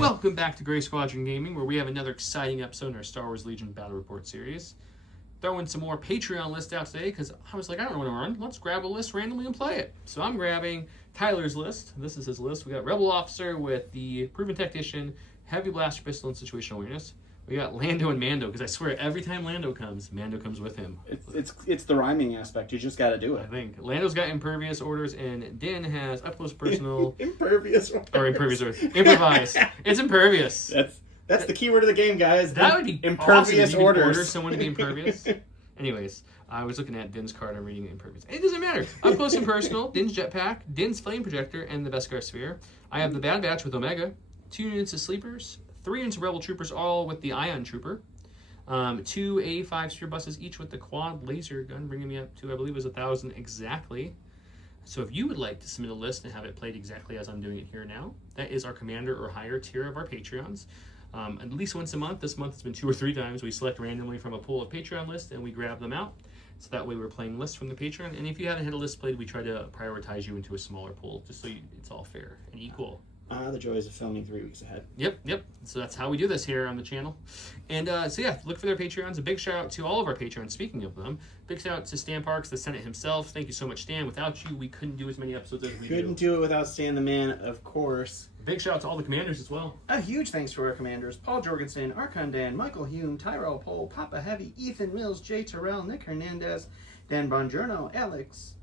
Welcome back to Gray Squadron Gaming, where we have another exciting episode in our Star Wars Legion Battle Report series. Throwing some more Patreon lists out today, because I was like, I don't know what to run. Let's grab a list randomly and play it. So I'm grabbing Tyler's list. This is his list. We got Rebel Officer with the Proven Tactician, Heavy Blaster Pistol, and Situational Awareness. We got Lando and Mando, because I swear every time Lando comes with him. It's the rhyming aspect. You just got to do it. I think Lando's got Impervious Orders, and Din has Up Close Personal. Impervious Orders. Or Impervious Orders. Improvise. It's Impervious. That's the keyword of the game, guys. That would be Impervious awesome. Orders. Order someone to be impervious. Anyways, I was looking at Din's card. I'm reading Impervious. It doesn't matter. Up Close and Personal, Din's Jetpack, Din's Flame Projector, and the Beskar Sphere. I have the Bad Batch with Omega, 2 units of Sleepers, 3 units of Rebel Troopers, all with the Ion Trooper. 2 A5 Spear Buses, each with the quad laser gun, bringing me up to, I believe, it was 1,000 exactly. So if you would like to submit a list and have it played exactly as I'm doing it here now, that is our commander or higher tier of our Patreons. At least once a month. This month it's been 2 or 3 times. We select randomly from a pool of Patreon lists and we grab them out. So that way we're playing lists from the Patreon. And if you haven't had a list played, we try to prioritize you into a smaller pool, just so it's all fair and equal. The joys of filming 3 weeks ahead. Yep. So that's how we do this here on the channel. And so yeah, look for their Patreons. A big shout out to all of our Patreons, speaking of them. Big shout out to Stan Parks, the Senate himself. Thank you so much, Stan. Without you, we couldn't do as many episodes as we Couldn't do it without Stan the Man, of course. Big shout out to all the commanders as well. A huge thanks to our commanders: Paul Jorgensen, Archon Dan, Michael Hume, Tyrell Pohl, Papa Heavy, Ethan Mills, Jay Terrell, Nick Hernandez, Dan Bongiorno, Alex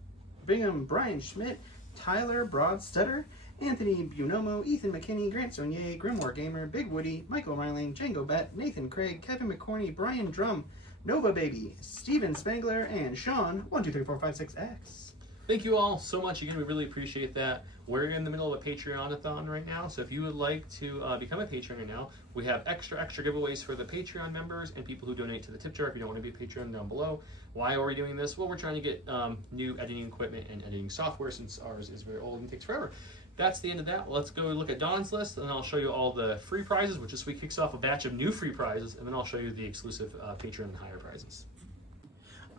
Bingham, Brian Schmidt, Tyler Broadstetter, Anthony Buonomo, Ethan McKinney, Grant Sonier, Grimoire Gamer, Big Woody, Michael Reiling, Django Bet, Nathan Craig, Kevin McCorney, Brian Drum, Nova Baby, Steven Spangler, and Sean 123456X. Thank you all so much. Again, we really appreciate that. We're in the middle of a Patreon-a-thon right now, so if you would like to become a Patreon right now, we have extra giveaways for the Patreon members and people who donate to the tip jar. If you don't want to be a Patreon, down below. Why are we doing this? Well, we're trying to get new editing equipment and editing software, since ours is very old and takes forever. That's the end of that. Let's go look at Don's list, and then I'll show you all the free prizes, which this week kicks off a batch of new free prizes, and then I'll show you the exclusive Patreon and higher prizes.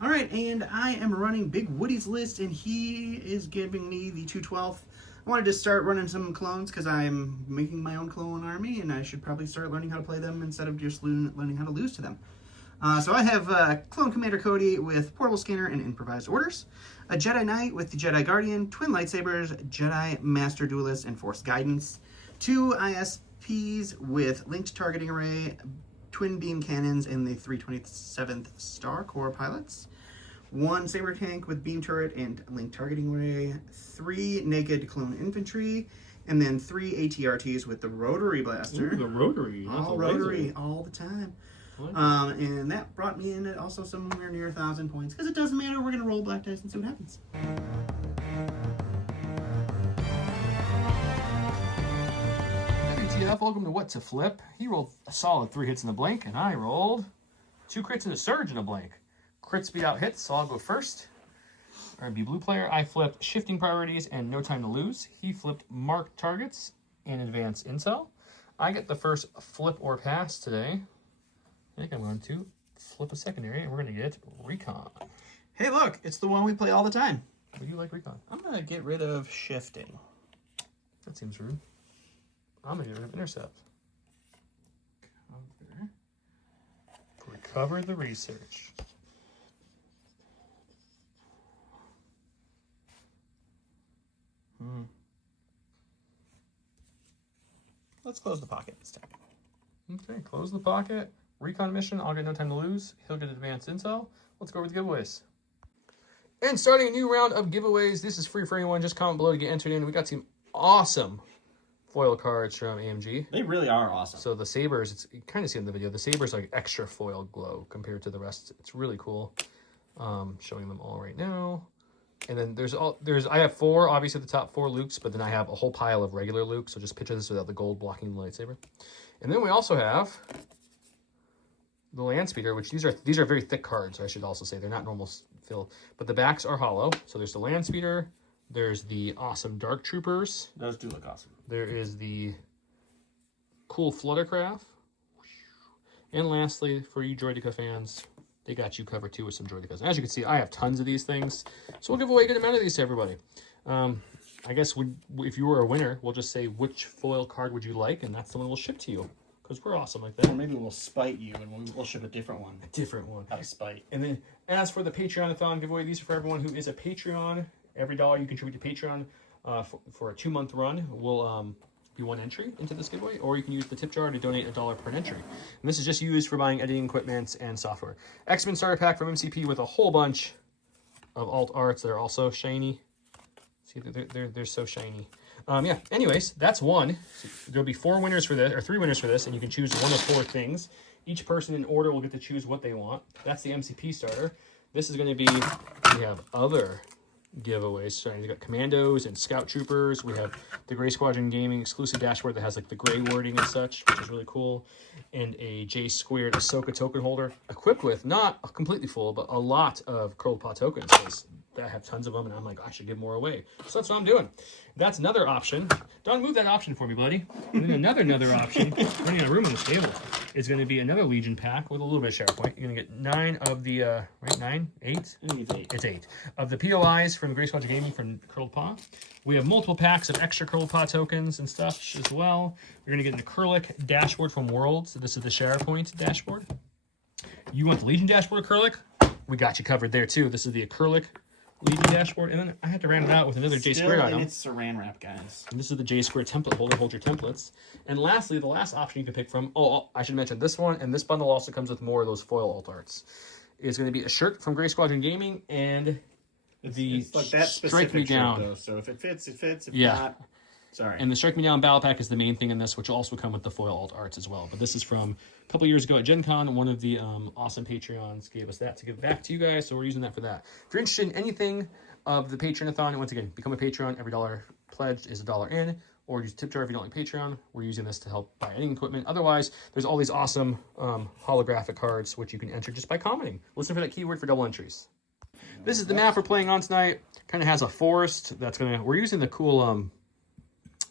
All right, and I am running Big Woody's list, and he is giving me the 212th. I wanted to start running some clones because I'm making my own clone army, and I should probably start learning how to play them instead of just learning how to lose to them. So I have Clone Commander Cody with Portable Scanner and Improvised Orders, a Jedi Knight with the Jedi Guardian, Twin Lightsabers, Jedi Master Duelist, and Force Guidance, 2 ISPs with Linked Targeting Array, Twin Beam Cannons, and the 327th Star Corps Pilots, 1 Saber Tank with Beam Turret and Linked Targeting Array, 3 Naked Clone Infantry, and then 3 ATRTs with the Rotary Blaster. Ooh, the Rotary. All Rotary, all the time. And that brought me in at also somewhere near 1,000 points. Because it doesn't matter, we're going to roll black dice and see what happens. WTF, welcome to What to Flip. He rolled a solid 3 hits in a blank, and I rolled 2 crits and a surge in a blank. Crits beat out hits, so I'll go first. RB Blue player, I flipped Shifting Priorities and No Time to Lose. He flipped Marked Targets and Advanced Intel. I get the first flip or pass today. I think I'm going to flip a secondary, and we're going to get Recon. Hey, look, it's the one we play all the time. What do you like Recon? I'm going to get rid of Shifting. That seems rude. I'm going to get rid of Intercept. Recover the research. Let's close the pocket this time. Okay, close the pocket. Recon mission, I'll get No Time to Lose. He'll get Advanced Intel. Let's go over the giveaways. And starting a new round of giveaways. This is free for anyone. Just comment below to get entered in. We got some awesome foil cards from AMG. They really are awesome. So the sabers, you kind of see in the video, the sabers like extra foil glow compared to the rest. It's really cool. Showing them all right now. And then I have 4, obviously the top 4 Lukes, but then I have a whole pile of regular Luke. So just picture this without the gold blocking the lightsaber. And then we also have the Land Speeder, which these are very thick cards, I should also say. They're not normal fill, but the backs are hollow. So there's the Land Speeder, there's the awesome Dark Troopers. Those do look awesome. There is the cool Fluttercraft. And lastly, for you Droideka fans, they got you covered too with some Droidekas. As you can see, I have tons of these things, so we'll give away a good amount of these to everybody. I guess if you were a winner, we'll just say which foil card would you like, and that's the one we'll ship to you. Because we're awesome like that. Or maybe we'll spite you and we'll ship a different one. A different one. Out of spite. And then as for the Patreon-a-thon giveaway, these are for everyone who is a Patreon. Every dollar you contribute to Patreon for a 2-month run will be one entry into this giveaway, or you can use the tip jar to donate $1 per entry. And this is just used for buying editing equipment and software. X-Men starter pack from MCP with a whole bunch of alt arts that are also shiny. See, they're so shiny. Yeah, anyways, that's one. So there'll be 4 winners for this, or 3 winners for this, and you can choose one of 4 things. Each person in order will get to choose what they want. That's the MCP starter. This is going to be, we have other giveaways. So we got Commandos and Scout Troopers. We have the Gray Squadron Gaming exclusive dashboard that has like the gray wording and such, which is really cool. And a J Squared Ahsoka token holder equipped with, not completely full, but a lot of Curled Paw tokens. I have tons of them, and I'm like, I should give more away. So that's what I'm doing. That's another option. Don't move that option for me, buddy. And then another option, running out of room on the table, is going to be another Legion pack with a little bit of SharePoint. You're going to get 9 of the, right, 9? 8? It's 8. It's 8. Of the POIs from Gray Squadron Gaming from Curled Paw. We have multiple packs of extra Curled Paw tokens and stuff as well. You're going to get an acrylic dashboard from Worlds. So this is the SharePoint dashboard. You want the Legion dashboard acrylic? We got you covered there, too. This is the acrylic Legion dashboard, and then I had to round it out with another J Squared item. It's Saran wrap, guys. And this is the J Squared template holder. Hold your templates. And lastly, the last option you can pick from. Oh, I should mention this one, and this bundle also comes with more of those foil alt arts. It's going to be a shirt from Gray Squadron Gaming, and it's like that Strike Me specific Down. shirt, though. So if it fits, it fits. If Yeah. not, sorry. And the Strike Me Down battle pack is the main thing in this, which will also come with the foil alt arts as well. But this is from a couple years ago at Gen Con. One of the awesome Patreons gave us that to give back to you guys, so we're using that for that. If you're interested in anything of the Patreon-a-thon, once again, become a Patreon. Every dollar pledged is $1 in, or use tip jar if you don't like Patreon. We're using this to help buy editing equipment. Otherwise, there's all these awesome holographic cards, which you can enter just by commenting. Listen for that keyword for double entries. This is the map we're playing on tonight. Kind of has a forest that's gonna. We're using the cool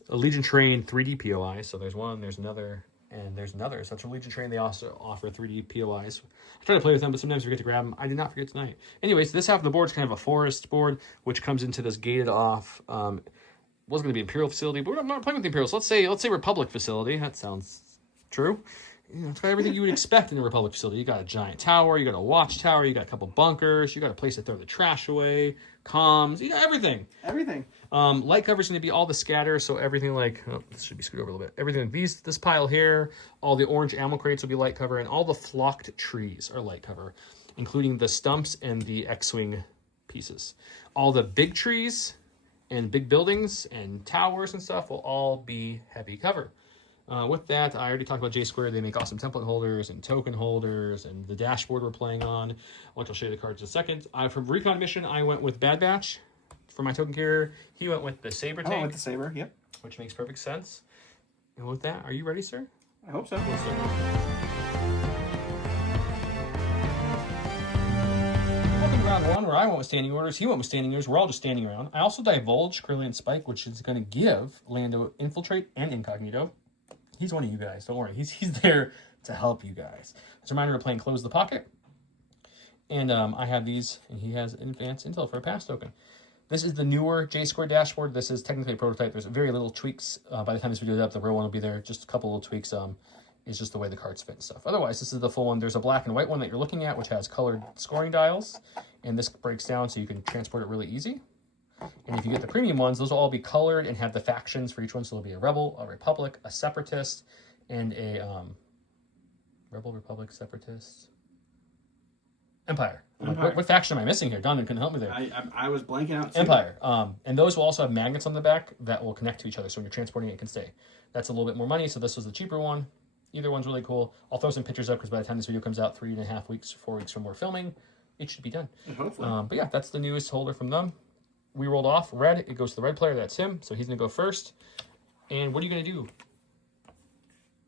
Legion Train 3D POI. So there's one, there's another, and there's another. So it's from Legion Train. They also offer 3D POIs. I try to play with them, but sometimes I forget to grab them. I did not forget tonight. Anyways, this half of the board is kind of a forest board, which comes into this gated off. Was going to be Imperial facility, but I'm not playing with the Imperials. So let's say Republic facility. That sounds true. You know, it's got everything you would expect in a Republic facility. You got a giant tower, you got a watchtower, you got a couple bunkers, you got a place to throw the trash away, comms, you got everything. Everything. Light cover is going to be all the scatter, so everything like, oh, this should be screwed over a little bit. Everything like this pile here, all the orange ammo crates will be light cover, and all the flocked trees are light cover, including the stumps and the X-Wing pieces. All the big trees and big buildings and towers and stuff will all be heavy cover. With that, I already talked about J Squared. They make awesome template holders and token holders and the dashboard we're playing on, which I'll show you the cards in a second. From Recon Mission, I went with Bad Batch for my token carrier. He went with the Saber tank. Oh, with the Saber, yep. Which makes perfect sense. And with that, are you ready, sir? I hope so. Let's start. Welcome to round 1, where I went with standing orders. He went with standing orders. We're all just standing around. I also divulged Curly and Spike, which is going to give Lando Infiltrate and Incognito. He's one of you guys. Don't worry. He's there to help you guys. As a reminder, we're playing Close the Pocket. And I have these, and he has advanced intel for a pass token. This is the newer J Squared dashboard. This is technically a prototype. There's very little tweaks. By the time this video is up, the real one will be there. Just a couple little tweaks. Is just the way the cards fit and stuff. Otherwise, this is the full one. There's a black and white one that you're looking at, which has colored scoring dials. And this breaks down so you can transport it really easy. And if you get the premium ones, those will all be colored and have the factions for each one. So there'll be a Rebel, a Republic, a Separatist, and a Rebel, Republic, Separatist, Empire. Like, what faction am I missing here? Donovan couldn't help me there. I was blanking out too. Empire. And those will also have magnets on the back that will connect to each other. So when you're transporting it, it can stay. That's a little bit more money. So this was the cheaper one. Either one's really cool. I'll throw some pictures up because by the time this video comes out, 3.5 weeks, 4 weeks from more filming, it should be done. Hopefully. But yeah, that's the newest holder from them. We rolled off red. It goes to the red player. That's him. So he's going to go first. And what are you going to do?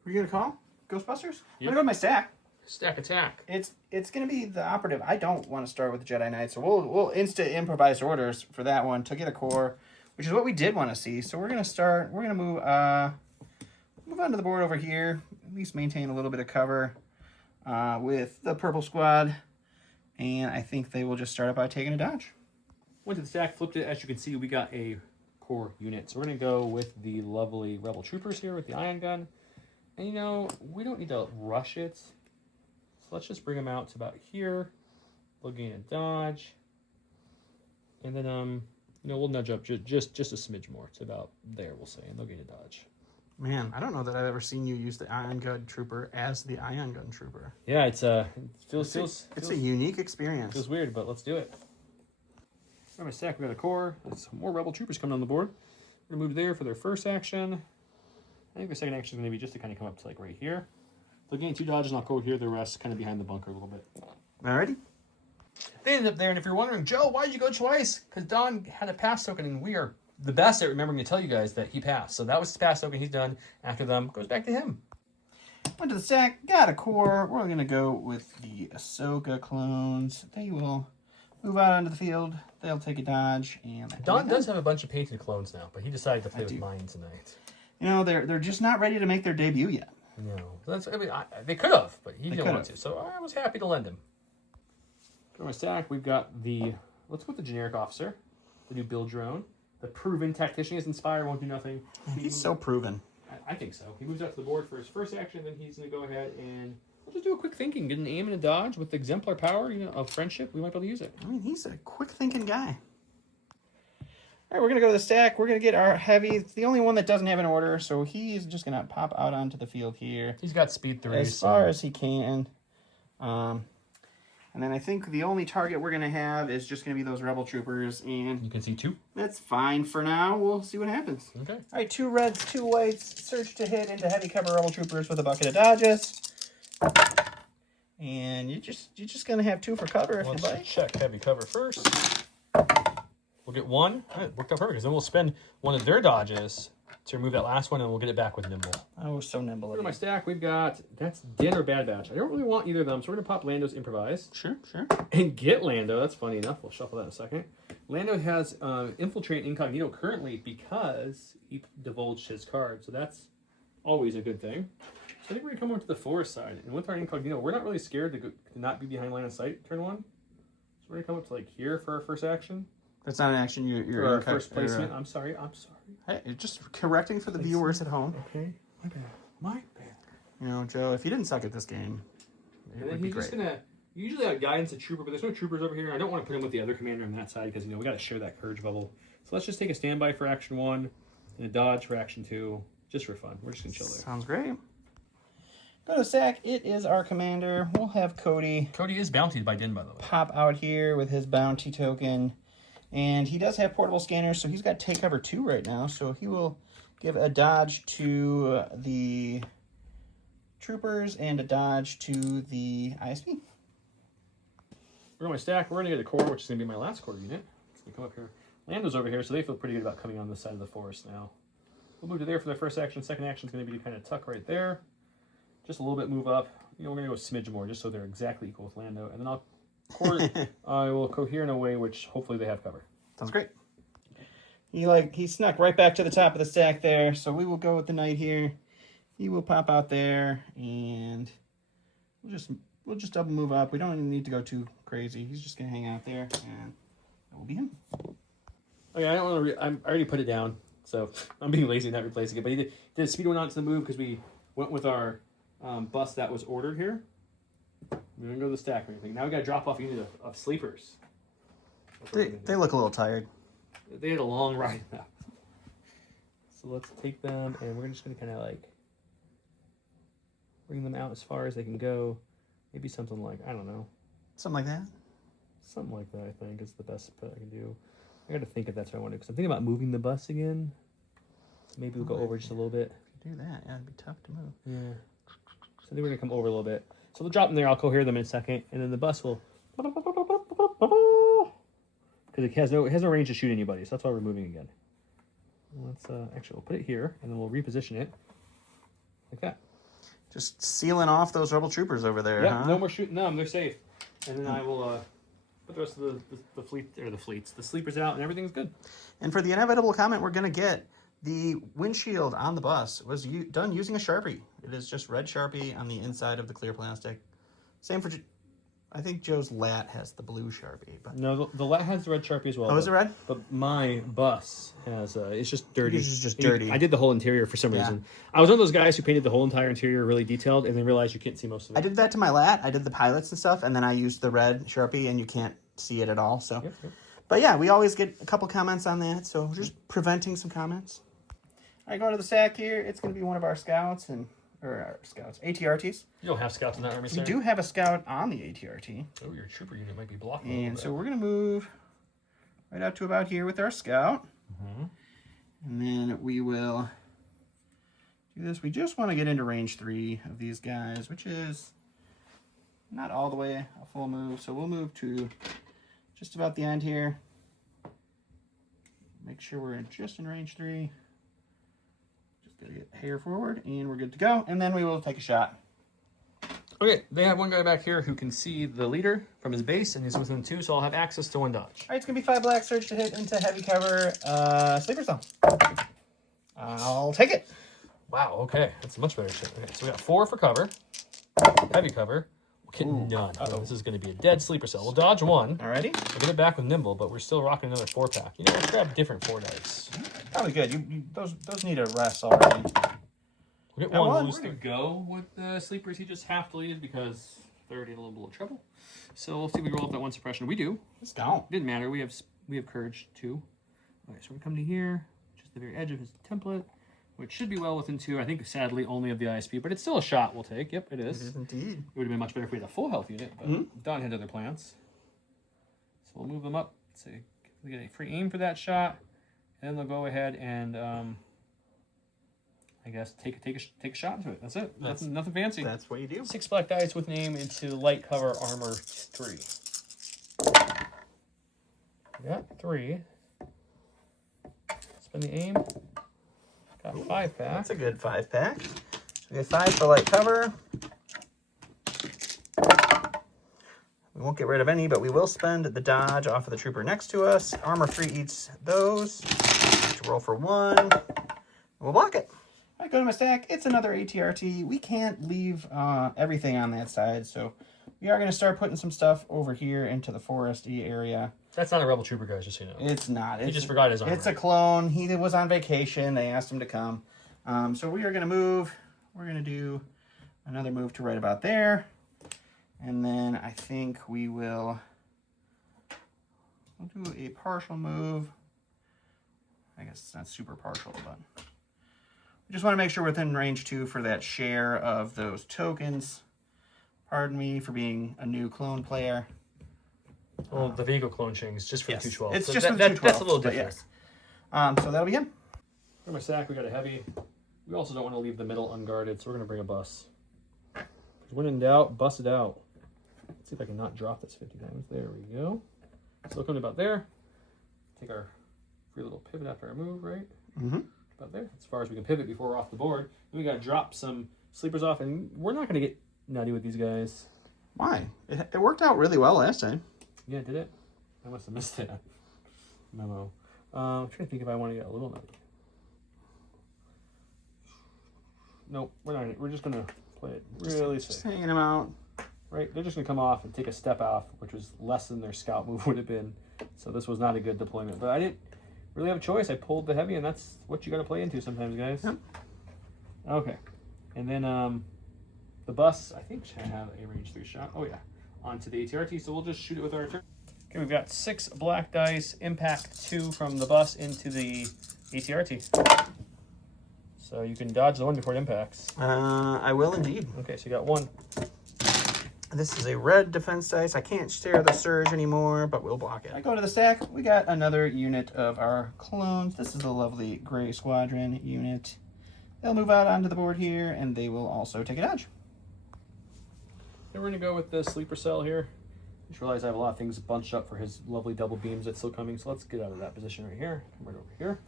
Were you going to call Ghostbusters? Yep. I'm going to go to my stack. Stack attack. It's going to be the operative. I don't want to start with the Jedi Knight, so we'll improvise orders for that one to get a core, which is what we did want to see. So we're going to move onto the board over here, at least maintain a little bit of cover with the purple squad, and I think they will just start up by taking a dodge. Went to the stack, flipped it. As you can see, we got a core unit. So we're going to go with the lovely Rebel Troopers here with the ion gun. And, you know, we don't need to rush it. So let's just bring them out to about here. They'll gain a dodge. And then, you know, we'll nudge up just a smidge more to about there, we'll say. And they'll gain a dodge. Man, I don't know that I've ever seen you use the ion gun trooper as the ion gun trooper. Yeah, it feels a unique experience. Feels weird, but let's do it. Got my stack, we got a core. There's some more Rebel Troopers coming on the board. We're gonna move there for their first action. I think their second action is gonna be just to kind of come up to like right here. They'll gain 2 dodges, and I'll go here. The rest kind of behind the bunker a little bit. Alrighty. They ended up there, and if you're wondering, Joe, why did you go twice? Because Don had a pass token, and we are the best at remembering to tell you guys that he passed. So that was his pass token. He's done. After them, goes back to him. Went to the stack, got a core. We're going to go with the Ahsoka clones. They will move out onto the field. They'll take a dodge. And Don does have a bunch of painted clones now, but he decided to play with mine tonight. You know, they're just not ready to make their debut yet. No. So that's, I mean, they could have, but he didn't want to. So I was happy to lend him. For my stack, we've got let's go with the generic officer, the new build drone. The proven tactician is Inspire, won't do nothing. He's so proven. I think so. He moves out to the board for his first action, then he's going to go ahead and we'll just do a quick thinking, get an aim and a dodge with exemplar power, you know, of friendship. We might be able to use it. I mean, he's a quick thinking guy. All right, we're going to go to the stack. We're going to get our heavy. It's the only one that doesn't have an order, so he's just going to pop out onto the field here. He's got speed 3. As far as he can. And then I think the only target we're going to have is just going to be those Rebel Troopers. And you can see 2. That's fine for now. We'll see what happens. Okay. All right, 2 reds, 2 whites. Search to hit into heavy cover Rebel Troopers with a bucket of dodges. And you're just going to have 2 for cover if you like. Check heavy cover first. We'll get 1. All right, worked out perfect, because then we'll spend one of their dodges to remove that last one, and we'll get it back with Nimble. Oh, so nimble. Look at my stack. We've got, that's Din or Bad Batch. I don't really want either of them, so we're going to pop Lando's Improvise. Sure. And get Lando. That's funny enough. We'll shuffle that in a second. Lando has Infiltrate Incognito currently because he divulged his card, so that's always a good thing. So I think we're going to come over to the forest side, and with our Incognito, we're not really scared to not be behind line of sight turn 1. So we're going to come up to like here for our first action. That's not an action. You're our first placement. I'm sorry. Hey, you're just correcting for the viewers at home. Okay. My bad. You know, Joe, if you didn't suck at this game, it would be great. Usually I guidance a trooper, but there's no troopers over here. I don't want to put him with the other commander on that side because, you know, we got to share that courage bubble. So let's just take a standby for action 1 and a dodge for action 2, just for fun. We're just going to chill there. Sounds great. Go to the stack. It is our commander. We'll have Cody. Cody is bountied by Din, by the way. Pop out here with his bounty token. And he does have portable scanners, so he's got take cover 2 right now. So he will give a dodge to the troopers and a dodge to the ISP. We're on my stack. We're going to get a core, which is going to be my last core unit. It's going to come up here. Lando's over here, so they feel pretty good about coming on this side of the forest now. We'll move to there for their first action. Second action is going to be to kind of tuck right there. Just a little bit move up. You know, we're going to go a smidge more, just so they're exactly equal with Lando. And then I will cohere in a way which hopefully they have cover. Sounds great. He snuck right back to the top of the stack there, so we will go with the knight here. He will pop out there, and we'll just double move up. We don't even need to go too crazy. He's just gonna hang out there, and that will be him. Okay, I don't want to. I already put it down, so I'm being lazy not replacing it. But he did speed 1 onto the move because we went with our bus that was ordered here. We're going to go to the stack or anything. Now we got to drop off a unit of sleepers. They look a little tired. They had a long ride now. So let's take them, and we're just going to kind of like bring them out as far as they can go. Maybe something like, I don't know. Something like that? Something like that, I think, is the best put I can do. I got to think if that's what I want to do, because I'm thinking about moving the bus again. So maybe we'll go over just a little bit. If you do that, yeah, it'd be tough to move. Yeah. So I think we're going to come over a little bit. So we'll drop them there. I'll cohere them in a second, and then the bus will, because it has no range to shoot anybody. So that's why we're moving again. Let's actually we'll put it here, and then we'll reposition it like that. Just sealing off those Rebel Troopers over there. Yeah, huh? no more shooting them. They're safe. And then I will put the rest of the sleepers out, and everything's good. And for the inevitable comment, we're gonna get the windshield on the bus was done using a Sharpie. It is just red Sharpie on the inside of the clear plastic. Same for I think Joe's lat has the blue Sharpie, but No, the lat has the red Sharpie as well. oh, is it red? But my bus has it's just dirty. Yours is just dirty. I did the whole interior for some Yeah. reason. I was one of those guys who painted the whole entire interior really detailed and then realized you can't see most of it. I did that to my lat. I did the pilots and stuff, and then I used the red Sharpie, and you can't see it at all. So, Yep. but yeah, we always get a couple comments on that, so we're just preventing some comments. All right, go to the stack here. It's going to be one of our scouts ATRTs. You don't have scouts in that army, We sir? do have a scout on the ATRT. Oh, your trooper unit might be blocking. And so we're going to move right out to about here with our scout. Mm-hmm. And then we will do this. We just want to get into range 3 of these guys, which is not all the way a full move. So we'll move to just about the end here. Make sure we're just in range 3. Just gotta get hair forward, and we're good to go. And then we will take a shot. Okay, they have one guy back here who can see the leader from his base, and he's within 2, so I'll have access to 1 dodge. All right, it's going to be 5 black surge to hit into heavy cover. Sleeper cell. I'll take it. Wow, okay. That's a much better shit. Okay, so we got 4 for cover. Heavy cover. We'll get none. This is going to be a dead sleeper cell. We'll dodge 1. Alrighty. We'll get it back with nimble, but we're still rocking another 4-pack. You know, let's grab different 4 dice. Probably good. Those need a rest already. We'll get one. We're just going to go with the sleepers. He just half deleted because they're already in a little bit of trouble. So we'll see if we roll up that 1 suppression. We do. Let's go. Didn't matter. We have courage too. Okay, so we come to here, just the very edge of his template, which should be well within 2. I think sadly only of the ISP, but it's still a shot we'll take. Yep, it is. It is indeed. It would have been much better if we had a full health unit, but Don had other plans. So we'll move them up. Let's see, we get a free aim for that shot, and then they'll go ahead and I guess take a shot into it. That's it. Nothing fancy. That's what you do. 6 black dice with an aim into light cover armor 3. We got 3. Spend the aim. Got 5-pack. That's a good 5-pack. So we get 5 for light cover. We won't get rid of any, but we will spend the dodge off of the trooper next to us. Armor 3 eats those. To roll for 1. We'll block it. All right, go to my stack. It's another ATRT. We can't leave everything on that side, so we are going to start putting some stuff over here into the foresty area. That's not a rebel trooper, guys, just so you know. It's not. He just forgot his armor. It's a clone. He was on vacation. They asked him to come. So we are going to move. We're going to do another move to right about there. And then I think we'll do a partial move. I guess it's not super partial, but we just want to make sure we're within range 2 for that share of those tokens. Pardon me for being a new clone player. Well, the vehicle clone change just for Yes, the 212. it's So just for the that's 212, a little but different. yes. So that'll be him. For my sack, we got a heavy. We also don't want to leave the middle unguarded, so we're going to bring a bus. When in doubt, bust it out. Let's see if I can not drop this 50 times. There we go. So coming about there. Take our free little pivot after our move, right? Mm-hmm. About there. As far as we can pivot before we're off the board. Then we got to drop some sleepers off, and we're not going to get nutty with these guys. Why? It worked out really well last time. Yeah, did it? I must have missed that memo. I'm trying to think if I want to get a little nutty. Nope, we're not. We're just gonna play it really Just safe. hanging him out. Right? They're just gonna come off and take a step off, which was less than their scout move would have been. So this was not a good deployment. But I didn't really have a choice. I pulled the heavy, and that's what you got to play into sometimes, guys. Yep. Okay, and then the bus I think should have a range 3 shot. Oh yeah, onto the ATRT. So we'll just shoot it with our turn. Okay, we've got 6 black dice, impact 2 from the bus into the ATRT. So you can dodge the one before it impacts. I will indeed. Okay, so you got 1. This is a red defense dice. I can't share the surge anymore, but we'll block it. I go to the stack. We got another unit of our clones. This is a lovely gray squadron unit. They'll move out onto the board here, and they will also take a dodge. Then we're going to go with the sleeper cell here. I just realized I have a lot of things bunched up for his lovely double beams that's still coming. So let's get out of that position right here. Come right over here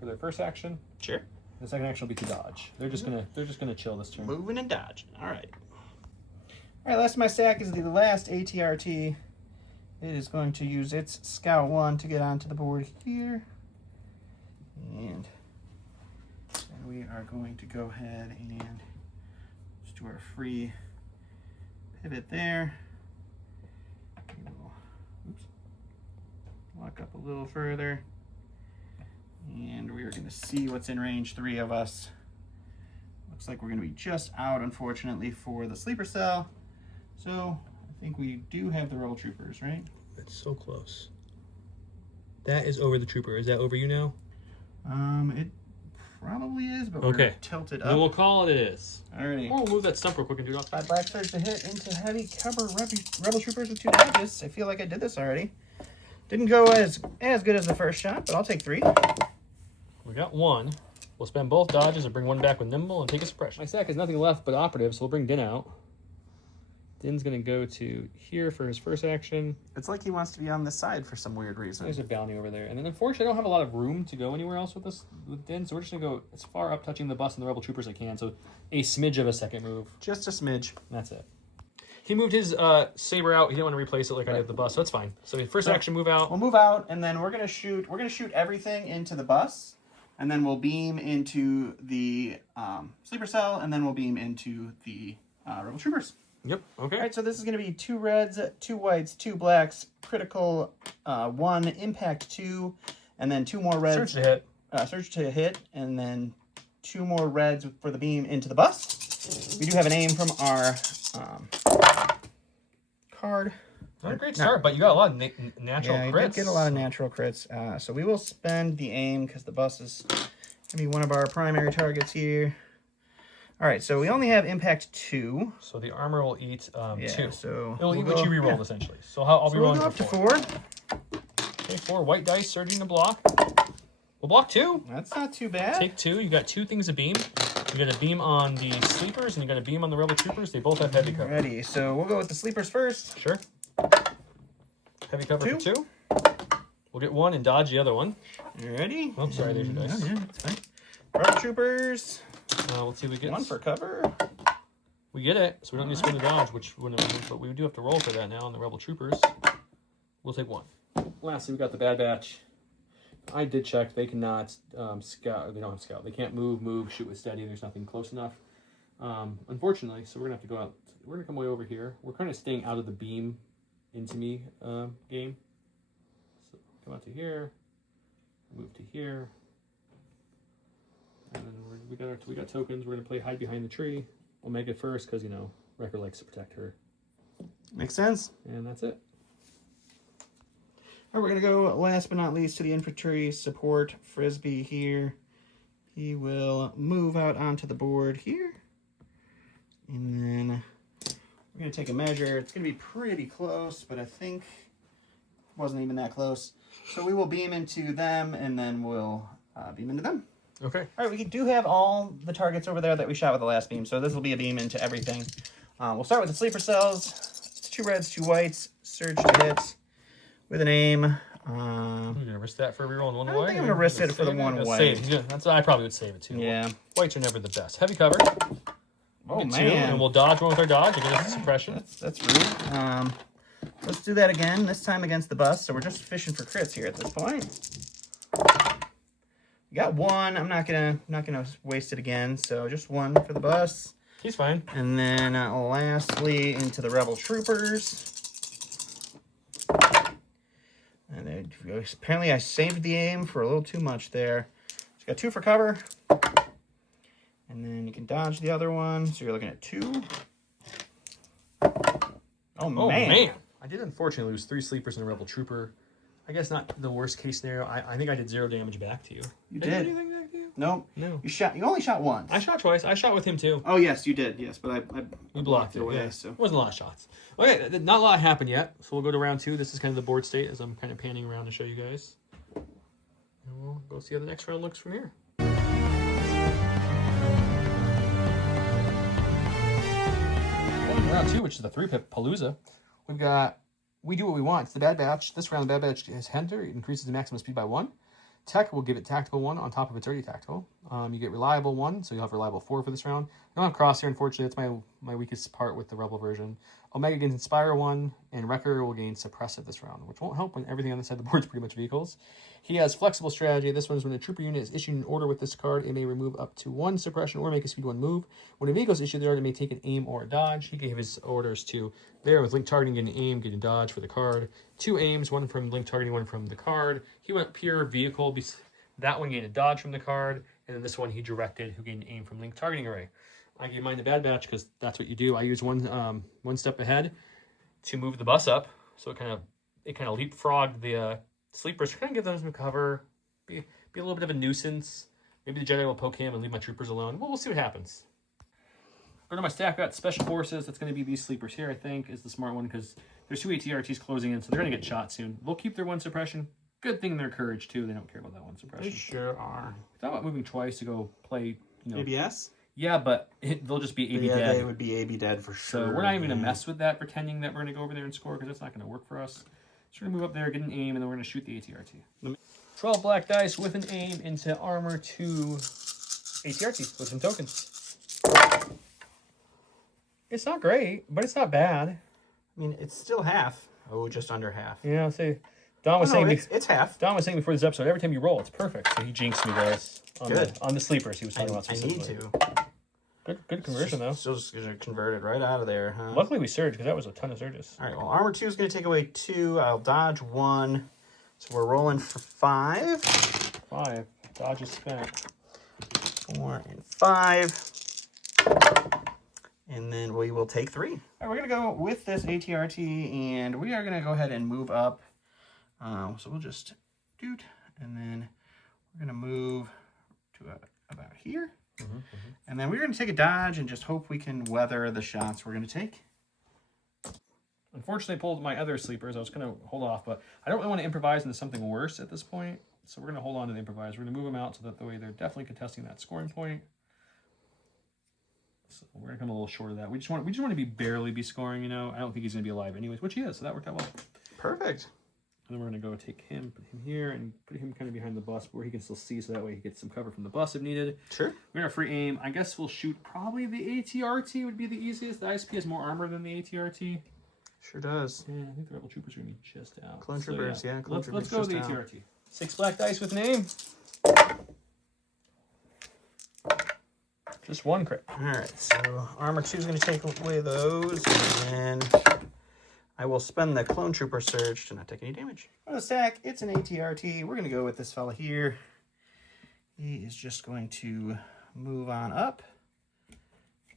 for their first action. Sure. The second action will be to dodge. They're just gonna chill this turn. Moving and dodging. All right. All right, last of my stack is the last ATRT. It is going to use its Scout 1 to get onto the board here. And then we are going to go ahead and just do our free pivot there. walk up a little further. And we're going to see what's in range 3 of us. Looks like we're going to be just out, unfortunately, for the sleeper cell. So I think we do have the Rebel Troopers, right? That's so close. That is over the trooper. Is that over you now? It probably is, but okay. We're tilted up. We will call it is. Alrighty. We'll move that stump real quick and do it off. 5 black surge to hit into heavy cover Rebel Troopers with 2 dodges. I feel like I did this already. Didn't go as good as the first shot, but I'll take 3. We got 1. We'll spend both dodges and bring 1 back with nimble and take a suppression. My stack has nothing left but operative, so we'll bring Din out. Din's going to go to here for his first action. It's like he wants to be on this side for some weird reason. There's a bounty over there. And then unfortunately, I don't have a lot of room to go anywhere else with this with Din, so we're just going to go as far up touching the bus and the Rebel Troopers as I can. So a smidge of a second move. Just a smidge. That's it. He moved his saber out. He didn't want to replace it like I did with the bus, so that's fine. So his first action, move out. We'll move out, and then we're gonna shoot everything into the bus, and then we'll beam into the sleeper cell, and then we'll beam into the Rebel Troopers. Yep. Okay. All right, so this is gonna be 2 reds, 2 whites, 2 blacks, critical 1, impact 2, and then 2 more reds. Surge to hit. Surge to hit, and then 2 more reds for the beam into the bus. We do have an aim from our card. Not a great start, but you got a lot of natural crits. Yeah, you did get a lot of natural crits. So we will spend the aim because the bus is going to be one of our primary targets here. All right, so we only have impact 2. So the armor will eat 2. So it'll eat what you rerolled, essentially. So I'll be rolling up for to 4. Okay, 4 white dice surging to block. We'll block 2. That's not too bad. Take 2. You got 2 things to beam. You got a beam on the sleepers, and you got a beam on the Rebel Troopers. They both have heavy cover. Ready. So we'll go with the sleepers first. Sure. Heavy cover 2. for 2. We'll get 1 and dodge the other one. You ready? Oh, sorry, there's your dice. Yeah, that's fine. Rebel Troopers. Let's see what we get. 1 for cover. We get it, so we don't need to spend the dodge, but we do have to roll for that now on the Rebel Troopers. We'll take 1. Lastly, we got the Bad Batch. I did check. They cannot scout. They don't have scout. They can't move, shoot with steady. There's nothing close enough. Unfortunately, so we're going to have to go out. We're going to come way over here. We're kind of staying out of the beam into me game. So come out to here. Move to here. And then we got tokens. We're going to play hide behind the tree. Omega first because, Wrecker likes to protect her. Makes sense. And that's it. All right, we're going to go, last but not least, to the infantry support Frisbee here. He will move out onto the board here. And then we're going to take a measure. It's going to be pretty close, but I think it wasn't even that close. So we will beam into them, and then we'll beam into them. Okay. All right, we do have all the targets over there that we shot with the last beam, so this will be a beam into everything. We'll start with the sleeper cells. It's 2 reds, 2 whites, surge to hit. With an aim. You're gonna risk that for a reroll in 1 I way? don't think I'm gonna risk it for the 1 way. I probably would save it too. Yeah. Whites are never the best. Heavy cover. Oh man. 2, and we'll dodge 1 with our dodge and get a suppression. That's rude. Let's do that again. This time against the bus. So we're just fishing for crits here at this point. We got 1. I'm not gonna waste it again. So just 1 for the bus. He's fine. And then lastly into the Rebel Troopers. And then, apparently I saved the aim for a little too much there. So got 2 for cover. And then you can dodge the other one. So you're looking at 2. Oh, man. I did unfortunately lose 3 sleepers and a Rebel Trooper. I guess not the worst case scenario. I think I did 0 damage back to you. You did. did. I do anything back to you? Nope. No. You only shot once. I shot twice. I shot with him too. Oh, yes, you did. Yes, but We blocked it away. yeah. So. It wasn't a lot of shots. Okay, not a lot happened yet. So we'll go to round 2. This is kind of the board state as I'm kind of panning around to show you guys. And we'll go see how the next round looks from here. Going to round 2, which is the 3-pip Palooza. We've got We Do What We Want. It's the Bad Batch. This round, the Bad Batch has Hunter. It increases the maximum speed by 1. Tech will give it Tactical 1 on top of its already Tactical. You get Reliable 1, so you'll have Reliable 4 for this round. I don't have Crosshair, unfortunately. That's my weakest part with the Rebel version. Omega gains Inspire 1, and Wrecker will gain Suppressive this round, which won't help when everything on this side of the board is pretty much vehicles. He has Flexible Strategy. This one is when a trooper unit is issued an order with this card, it may remove up to 1 suppression or make a speed 1 move. When a vehicle is issued the order, it may take an aim or a dodge. He gave his orders to there with link targeting, get an aim, get a dodge for the card. 2 aims, 1 from link targeting, 1 from the card. He went pure vehicle. That one gained a dodge from the card, and then this one he directed, who gained an aim from link targeting array. I gave mine the bad batch because that's what you do. I use one step ahead to move the bus up, so it kind of leapfrogged the sleepers. Kind of give them some cover, be a little bit of a nuisance. Maybe the Jedi will poke him and leave my troopers alone. Well, we'll see what happens. Go to my stack. Got Special Forces. That's going to be these sleepers here, I think, is the smart one because there's 2 ATRTs closing in, so they're going to get shot soon. They'll keep their 1 suppression. Good thing they're courage, too. They don't care about that 1 suppression. They sure are. Thought about moving twice to go play, ABS? Yeah, but they'll just be AB dead. They would be AB dead for sure. So we're not even going to mess with that, pretending that we're going to go over there and score, because that's not going to work for us. So we're going to move up there, get an aim, and then we're going to shoot the ATRT. 12 black dice with an aim into Armor 2 ATRT with some tokens. It's not great, but it's not bad. I mean, it's still half. Oh, just under half. Yeah, I'll say... Don was saying it's half. Don was saying before this episode, every time you roll, it's perfect. So he jinxed me, guys. On the sleepers, he was talking about specifically. I need to. Good conversion, though. Still just going to convert it right out of there, huh? Luckily, we surged, because that was a ton of surges. All right, well, Armor 2 is going to take away 2. I'll dodge 1. So we're rolling for 5. 5. Dodge is spent. 4 and 5. And then we will take 3. All right, we're going to go with this ATRT, and we are going to go ahead and move up. So we'll just doot, and then we're going to move to about here. And then we're going to take a dodge and just hope we can weather the shots we're going to take. Unfortunately, I pulled my other sleepers. I was going to hold off, but I don't really want to improvise into something worse at this point. So we're going to hold on to the improvise. We're going to move them out so that the way they're definitely contesting that scoring point. So we're going to come a little short of that. We just want to be scoring, I don't think he's going to be alive anyways, which he is, so that worked out well. Perfect. And then we're going to go take him, put him here, and put him kind of behind the bus where he can still see, so that way he gets some cover from the bus if needed. Sure. We're going to free aim. I guess we'll shoot probably the ATRT would be the easiest. The ISP has more armor than the ATRT. Sure does. Yeah, I think the Rebel Troopers are going to be just out. Clone Troopers, yeah. Let's go with the ATRT. 6 black dice with an aim. Just 1 crit. All right, so Armor 2 is going to take away those, and then I will spend the Clone Trooper Surge to not take any damage. On the stack, it's an ATRT. We're going to go with this fella here. He is just going to move on up,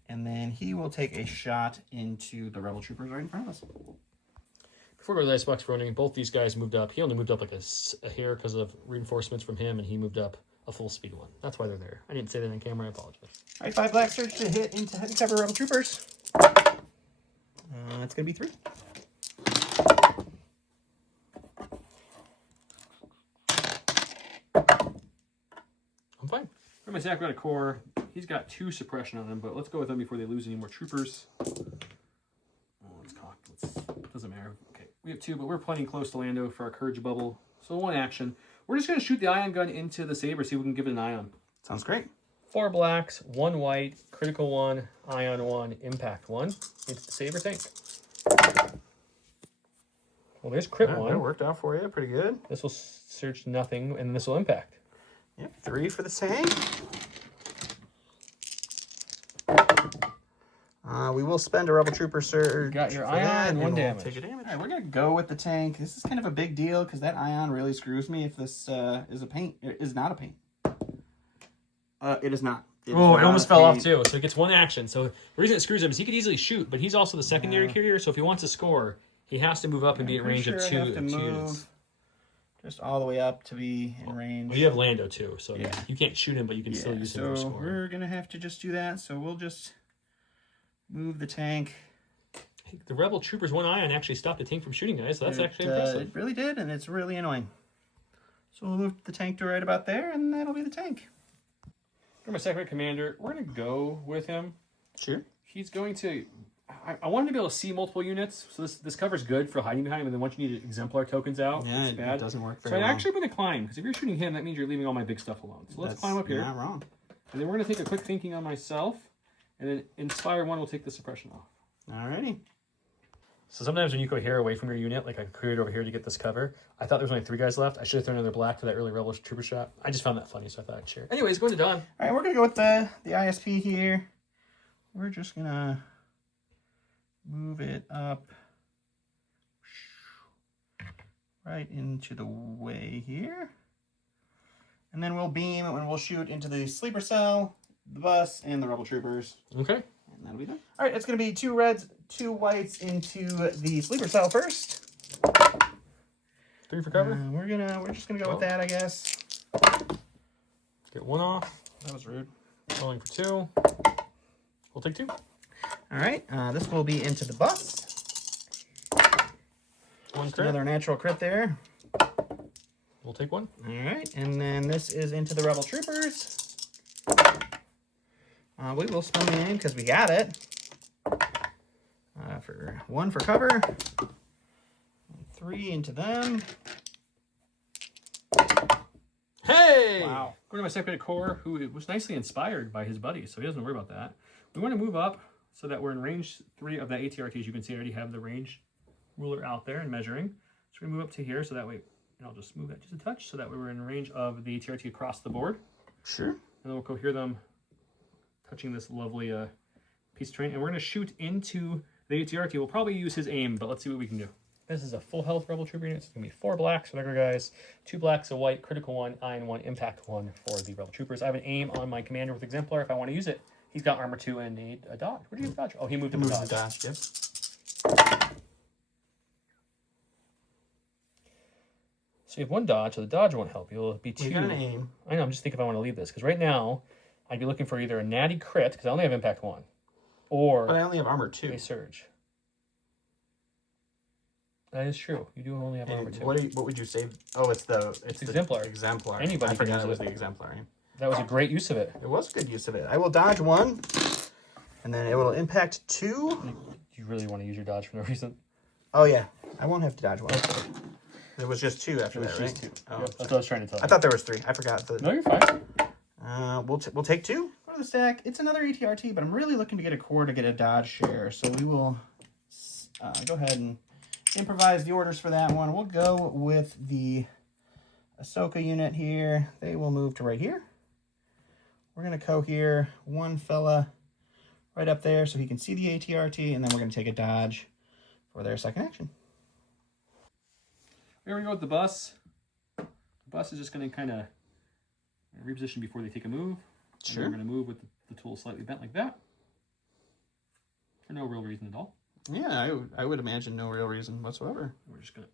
and then he will take a shot into the Rebel Troopers right in front of us. Before we go to the Icebox running, both these guys moved up. He only moved up like a hair because of reinforcements from him, and he moved up a full speed 1. That's why they're there. I didn't say that on camera. I apologize. All right, 5 black surge to hit into heavy cover Rebel Troopers. It's going to be 3. I'm fine. For my stack, got a core. He's got 2 suppression on him, but let's go with them before they lose any more troopers. Oh, it's cocked. Doesn't matter. Okay, we have 2, but we're playing close to Lando for our courage bubble. So 1 action. We're just going to shoot the ion gun into the saber, see if we can give it an ion. Sounds great. 4 blacks, 1 white, critical 1, ion 1, impact 1 into the saber tank. Well, there's crit 1. That worked out for you. Pretty good. This will search nothing, and this will impact. Yep, 3 for the tank. We will spend a Rebel Trooper Surge. Got your ion and 1 damage. Take a damage. All right, we're going to go with the tank. This is kind of a big deal because that ion really screws me if this is not a paint. It is not. It almost fell off too. So it gets 1 action. So the reason it screws him is he could easily shoot, but he's also the secondary carrier. So if he wants to score, he has to move up and be at range of 2 units. Just all the way up to be in range. Well, you have Lando too, so you can't shoot him, but you can still use him to score. We're gonna have to just do that. So we'll just move the tank. The Rebel Troopers 1 ion actually stopped the tank from shooting, guys. So that's actually impressive. It really did, and it's really annoying. So we'll move the tank to right about there, and that'll be the tank. For my second commander, we're going to go with him. Sure. He's going to... I want him to be able to see multiple units, so this cover's good for hiding behind him, and then once you need exemplar tokens out, it's bad. It doesn't work very well. So well. I'm actually going to climb, because if you're shooting him, that means you're leaving all my big stuff alone. So let's climb up here. Not wrong. And then we're going to take a quick thinking on myself, and then Inspire 1 will take the suppression off. Alrighty. So sometimes when you go here away from your unit, like I cleared over here to get this cover, I thought there was only 3 guys left. I should have thrown another black for that early Rebel Trooper shot. I just found that funny, so I thought I'd share. Anyways, going to Don. All right, we're going to go with the ISP here. We're just going to move it up right into the way here. And then we'll beam and we'll shoot into the sleeper cell, the bus, and the Rebel Troopers. Okay. And that'll be done. All right, it's going to be 2 reds, 2 whites into the sleeper cell first. 3 for cover. We're just gonna go with that, I guess. Get 1 off. That was rude. Rolling for 2. We'll take 2. All right, this will be into the bus. 1 Just crit. another natural crit there. We'll take 1. All right, and then this is into the Rebel Troopers. We will spin the in because we got it. For 1 for cover. And 3 into them. Hey! Wow. Going to my second core, who was nicely inspired by his buddies, so he doesn't worry about that. We want to move up so that we're in range 3 of that ATRT. As you can see, I already have the range ruler out there and measuring. So we're going to move up to here so that way, and I'll just move that just a touch so that way we're in range of the ATRT across the board. Sure. And then we'll go hear them touching this lovely piece of terrain. And we're going to shoot into the ATRT. We'll probably use his aim, but let's see what we can do. This is a full health Rebel Trooper unit. It's going to be 4 blacks, whatever guys. 2 blacks, a white, critical 1, iron 1, impact 1 for the Rebel Troopers. I have an aim on my commander with Exemplar if I want to use it. He's got armor 2 and a dodge. Where did he get the dodge? Oh, he moved him to dodge. Yep. So you have 1 dodge, so the dodge won't help you. It'll be 2. You got an aim. I know, I'm just thinking if I want to leave this. Because right now, I'd be looking for either a natty crit, because I only have impact 1, or But I only have armor 2. a surge. That is true. You do only have armor 2. What would you say? Oh, it's the Exemplar. Exemplar. Anybody I can forgot use it was it. the Exemplar. That was a great use of it. It was good use of it. I will dodge 1, and then it will impact 2. You really want to use your dodge for no reason? Oh yeah, I won't have to dodge 1. It was just 2 after It was that, just right? 2. Oh, Yep, that's what I was trying to tell you. I thought there was 3. I forgot. No, you're fine. We'll take 2. Go to the stack. It's another ATRT, but I'm really looking to get a core to get a dodge share, so we will go ahead and improvise the orders for that one. We'll go with the Ahsoka unit here. They will move to right here. We're going to cohere 1 fella right up there so he can see the ATRT, and then we're going to take a dodge for their second action. Here we go with the bus. The bus is just going to kind of reposition before they take a move. And Sure. we're going to move with the tool slightly bent like that. For no real reason at all. Yeah, I would imagine no real reason whatsoever. We're just going to...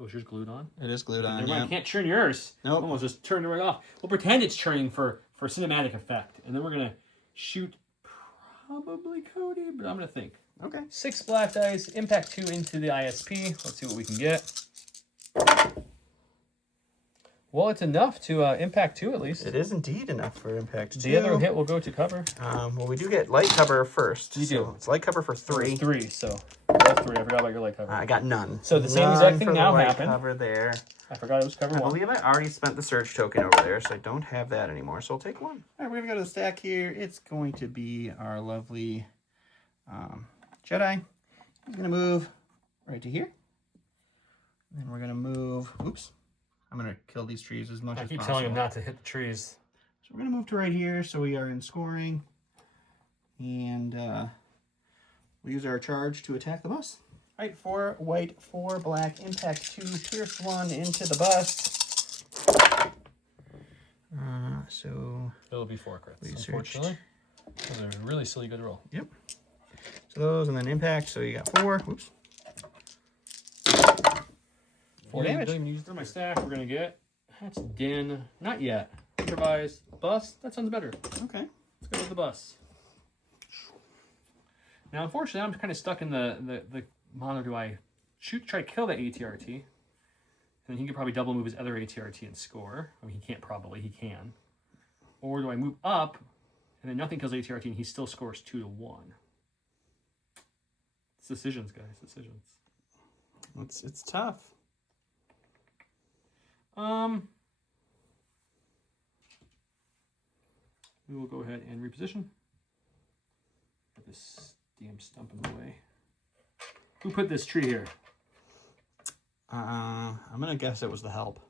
Oh, is yours glued on? It is glued on, Never mind, yeah. can't turn yours. Nope. Almost just turned it right off. We'll pretend it's turning for cinematic effect. And then we're going to shoot probably Cody, but I'm going to think. Okay. 6 black dice, impact 2 into the ISP. Let's see what we can get. Well, it's enough to impact 2 at least. It is indeed enough for impact 2. The other hit will go to cover. Well, we do get light cover first. You so do. It's light cover for 3. 3, so both 3. I forgot about your light cover. I got none. So the same None exact thing for the now light happened. Cover there. I forgot it was cover I 1. believe I already spent the surge token over there, so I don't have that anymore. So I'll take 1. All right, we're gonna go to the stack here. It's going to be our lovely Jedi. He's gonna move right to here. Then we're gonna move. Oops. I'm gonna kill these trees as much as possible. I keep telling him not to hit the trees. So we're gonna move to right here, so we are in scoring, and we'll use our charge to attack the bus. All right, 4 white, 4 black, impact 2, pierce 1 into the bus. So It'll be 4 crits, We unfortunately. That was a really silly good roll. yep. So those and then impact. So you got 4. Oops. 4 damage. Don't even use it for my stack. We're gonna get. That's Din. Not yet. Improvise. Bus. That sounds better. Okay. Let's go with the bus. Now, unfortunately, I'm kind of stuck in the Mando. Do I try to kill that ATRT? And then he could probably double move his other ATRT and score. I mean, he can't probably. He can. Or do I move up, and then nothing kills ATRT, and he still scores 2-1? It's decisions, guys. Decisions. It's tough. We will go ahead and reposition. Put this damn stump in the way. Who put this tree here? I'm gonna guess it was the help.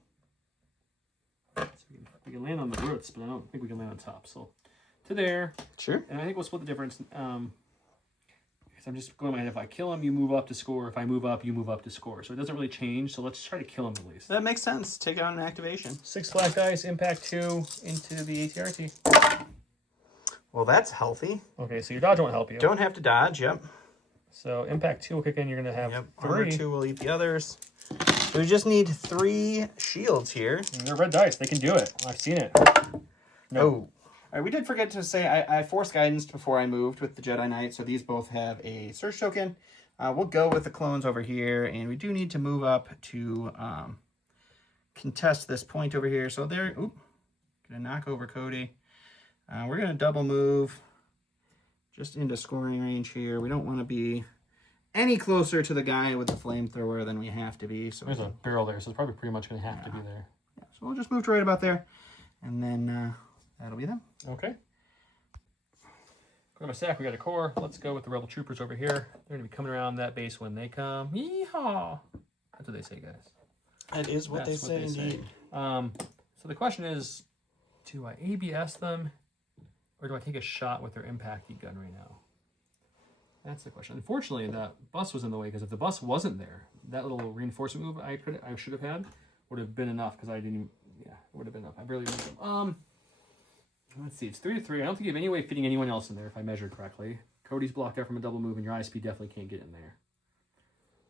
So we can land on the roots, but I don't think we can land on top. So to there. Sure. And I think we'll split the difference. Because I'm just going in my head. If I kill him, you move up to score. If I move up, you move up to score. So it doesn't really change. So let's try to kill him at least. That makes sense. Take out an activation. 6 black dice, impact 2 into the ATRT. Well, that's healthy. Okay, so your dodge won't help you. Don't have to dodge. Yep. So impact 2 will kick in. You're going to have 3. Armor 2 will eat the others. So we just need 3 shields here. And they're red dice. They can do it. I've seen it. No. Oh. All right, we did forget to say I forced guidance before I moved with the Jedi Knight, so these both have a surge token. We'll go with the clones over here, and we do need to move up to contest this point over here. So there, oop, gonna knock over Cody. We're gonna double move just into scoring range here. We don't want to be any closer to the guy with the flamethrower than we have to be. So there's a barrel there, so it's probably pretty much gonna have to be there. Yeah, so we'll just move to right about there, and then that'll be them. Okay. Go to my stack. We got a core. Let's go with the Rebel Troopers over here. They're going to be coming around that base when they come. Yeehaw! That's what they say, guys. That is what they say, indeed. So the question is, do I ABS them, or do I take a shot with their impact gun right now? That's the question. Unfortunately, that bus was in the way, because if the bus wasn't there, that little reinforcement move I should have had would have been enough, because I didn't. Yeah, it would have been enough. I barely moved them. Let's see, it's 3 to 3. I don't think you have any way of fitting anyone else in there if I measured correctly. Cody's blocked out from a double move, and your ISP definitely can't get in there.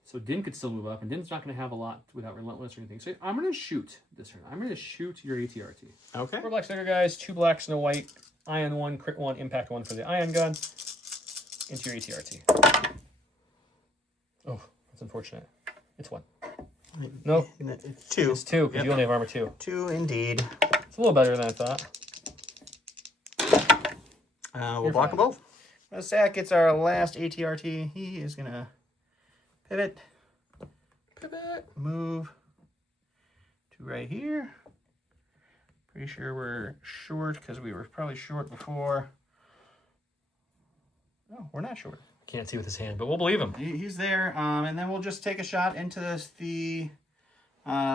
So Din could still move up, and Din's not going to have a lot without Relentless or anything. So I'm going to shoot this turn. I'm going to shoot your ATRT. Okay. 4 black sticker, guys, 2 blacks and a white. Ion 1, crit 1, impact 1 for the ion gun. Into your ATRT. Oh, that's unfortunate. It's 1. Nope. It's 2. It's 2, because you only have armor 2. 2, indeed. It's a little better than I thought. We'll block them both. Zach gets our last ATRT. He is going to pivot, move to right here. Pretty sure we're short because we were probably short before. No, we're not short. Can't see with his hand, but we'll believe him. He's there, and then we'll just take a shot into the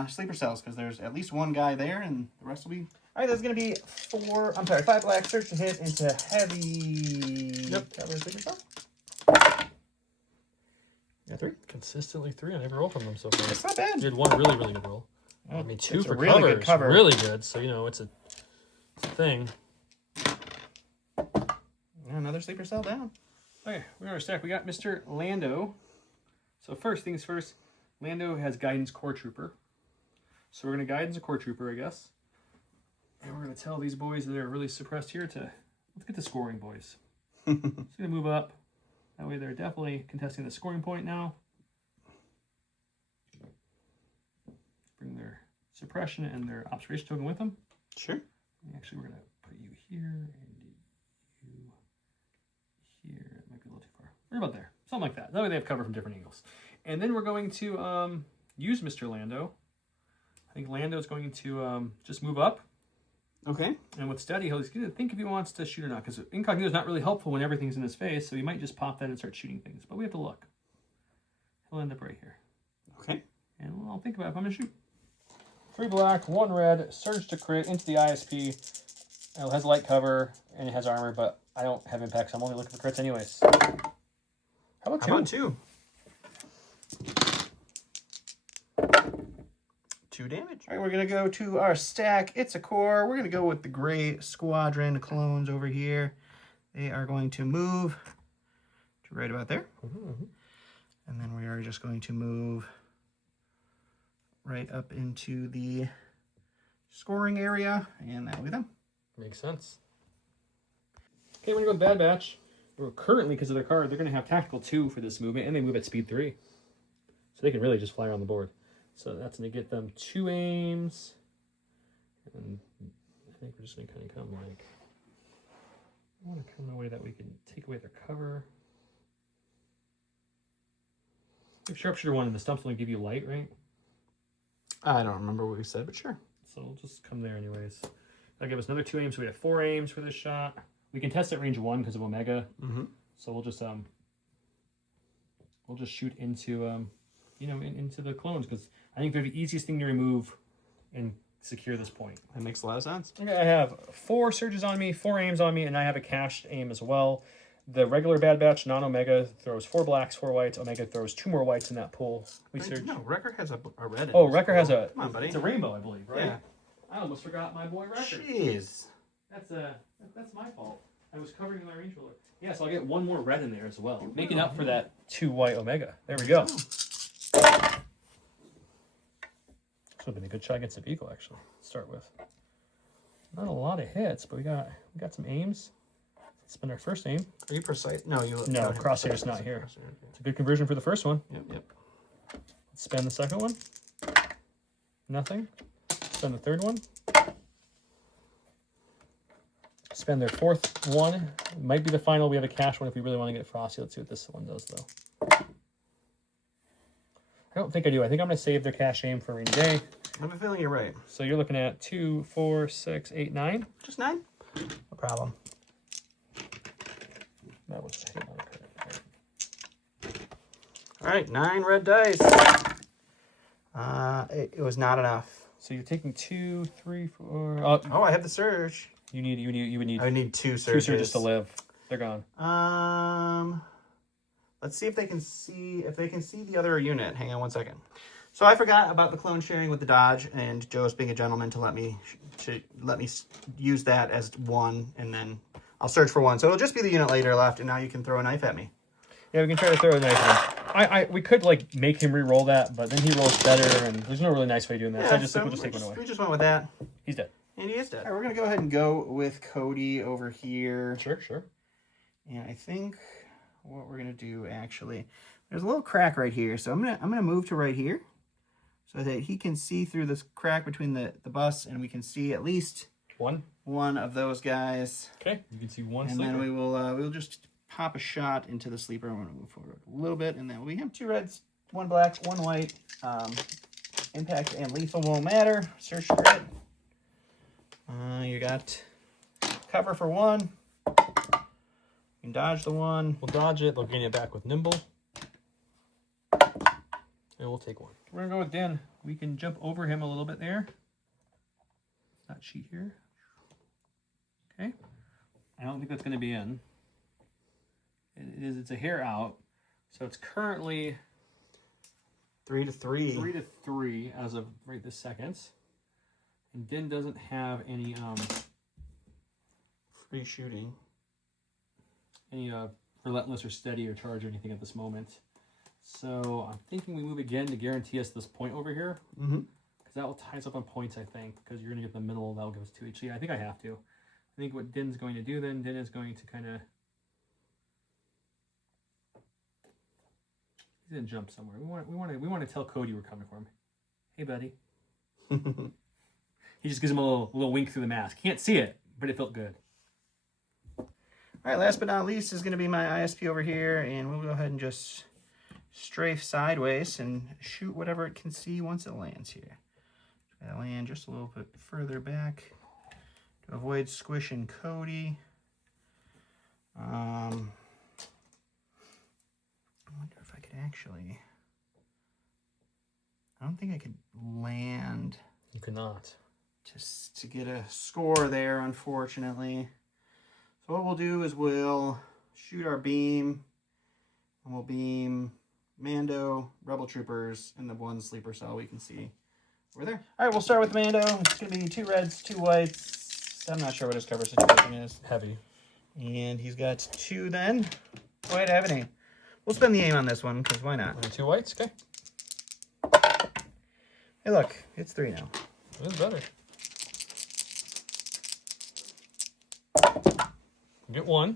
sleeper cells because there's at least one guy there, and the rest will be. All right, that's going to be 5 black, search to hit into heavy. Yep. Sleeper cell. Yeah, 3. Consistently 3 on every roll from them so far. It's not bad. You had 1 really, really good roll. I mean, 2 for really cover. Good cover. Really good. So, you know, it's a thing. Another sleeper cell down. Okay, we're in our stack. We got Mr. Lando. So first things first, Lando has Guidance Core Trooper. So we're going to Guidance a Core Trooper, I guess. And we're going to tell these boys that are really suppressed here to, let's get the scoring, boys. So going to move up. That way they're definitely contesting the scoring point now. Bring their suppression and their observation token with them. Sure. Actually, we're going to put you here and you here. It might be a little too far. We're about there. Something like that. That way they have cover from different angles. And then we're going to use Mr. Lando. I think Lando is going to just move up. Okay. And with steady, he's going to think if he wants to shoot or not, because incognito is not really helpful when everything's in his face, so he might just pop that and start shooting things. But we have to look. He'll end up right here. Okay. And I'll think about it if I'm going to shoot. 3 black, 1 red, surge to crit into the ISP. It has light cover and it has armor, but I don't have impact, so I'm only looking for crits anyways. How about 2? How about 2? 2 damage. All right, we're going to go to our stack. It's a core. We're going to go with the gray squadron clones over here. They are going to move to right about there. And then we are just going to move right up into the scoring area, and that'll be them. Makes sense. Okay, we're going to go with Bad Batch. Currently, because of their card, they're going to have Tactical 2 for this movement, and they move at Speed 3. So they can really just fly around the board. So that's going to get them 2 aims. And I think we're just going to kind of come like... I want to come away that we can take away their cover. If Sharpshooter 1 and the stump's only give you light, right? I don't remember what we said, but sure. So we'll just come there anyways. That'll give us another 2 aims, so we have 4 aims for this shot. We can test at range 1 because of Omega. So we'll just we'll just shoot into, into the clones, because I think they're the easiest thing to remove and secure this point. That makes a lot of sense. Okay, I have 4 surges on me, 4 aims on me, and I have a cached aim as well. The regular Bad Batch non-Omega throws 4 blacks, 4 whites. Omega throws 2 more whites in that pool. We surge. No, Wrecker has a red. Oh, Wrecker has a. Come on, buddy. It's a rainbow, I believe, right? Yeah. I almost forgot my boy Wrecker. Jeez. That's my fault. I was covering my range roller. Yeah, so I'll get 1 more red in there as well, making up for that 2 white Omega. There we go. This would have been a good shot against the Beagle, actually. To start with. Not a lot of hits, but we got some aims. It's been our first aim. Are you precise? No, you. No, Crosshair's not here. It's a good conversion for the first one. Yep. Let's spend the second one. Nothing. Spend the third one. Spend their 4th one. Might be the final. We have a cash one if we really want to get Frosty. Let's see what this one does, though. I don't think I do. I think I'm going to save their cash aim for a rainy day. I have a feeling you're right. So you're looking at 2, 4, 6, 8, 9. Just 9? No problem. That was a hit on the card. All right, 9 red dice. It was not enough. So you're taking 2, 3, 4. Oh, I have the surge. You would need. I would need 2 surges. 2 surges to live. They're gone. Let's see if they can see the other unit. Hang on 1 second. So I forgot about the clone sharing with the dodge, and Joe's being a gentleman to let me use that as 1, and then I'll search for 1. So it'll just be the unit later left, and now you can throw a knife at me. Yeah, we can try to throw a knife at him. We could like make him re-roll that, but then he rolls better, and there's no really nice way of doing that. Yeah, so we'll just take one away. We just went with that. He's dead. And he is dead. All right, we're gonna go ahead and go with Cody over here. Sure. And I think what we're gonna do actually, there's a little crack right here, so I'm gonna move to right here, so that he can see through this crack between the bus, and we can see at least one of those guys. Okay, you can see one. And then we'll just pop a shot into the sleeper. I'm gonna move forward a little bit, and then we have 2 reds, 1 black, 1 white. Impact and lethal won't matter. Search for it. You got cover for 1. You can dodge the 1. We'll dodge it. They'll gain it back with nimble. And we'll take 1. We're going to go with Dan. We can jump over him a little bit there. Not cheat here. Okay. I don't think that's going to be in. It's a hair out. So it's currently 3-3. 3-3 as of right this second. And Din doesn't have any free shooting. Any relentless or steady or charge or anything at this moment. So I'm thinking we move again to guarantee us this point over here. Mm-hmm. Because that will tie us up on points, I think. Because you're going to get the middle, that'll give us 2 each. Yeah, I think I have to. I think what Din's going to do then, Din is going to kind of... He's going to jump somewhere. We want to tell Cody we're coming for him. Hey, buddy. He just gives him a little wink through the mask. Can't see it, but it felt good. All right, last but not least is going to be my ISP over here, and we'll go ahead and just strafe sideways and shoot whatever it can see once it lands here. Try to land just a little bit further back to avoid squishing Cody. I wonder if I could actually... I don't think I could land... You cannot. Just to get a score there, unfortunately. So what we'll do is we'll shoot our beam, and we'll beam Mando, Rebel Troopers, and the 1 sleeper cell we can see over there. All right, we'll start with Mando. It's going to be 2 reds, 2 whites. I'm not sure what his cover situation is. Heavy. And he's got 2 then. Wait, I have an aim. We'll spend the aim on this one, because why not? 2 whites, okay. Hey, look, it's 3 now. It is better. Get 1.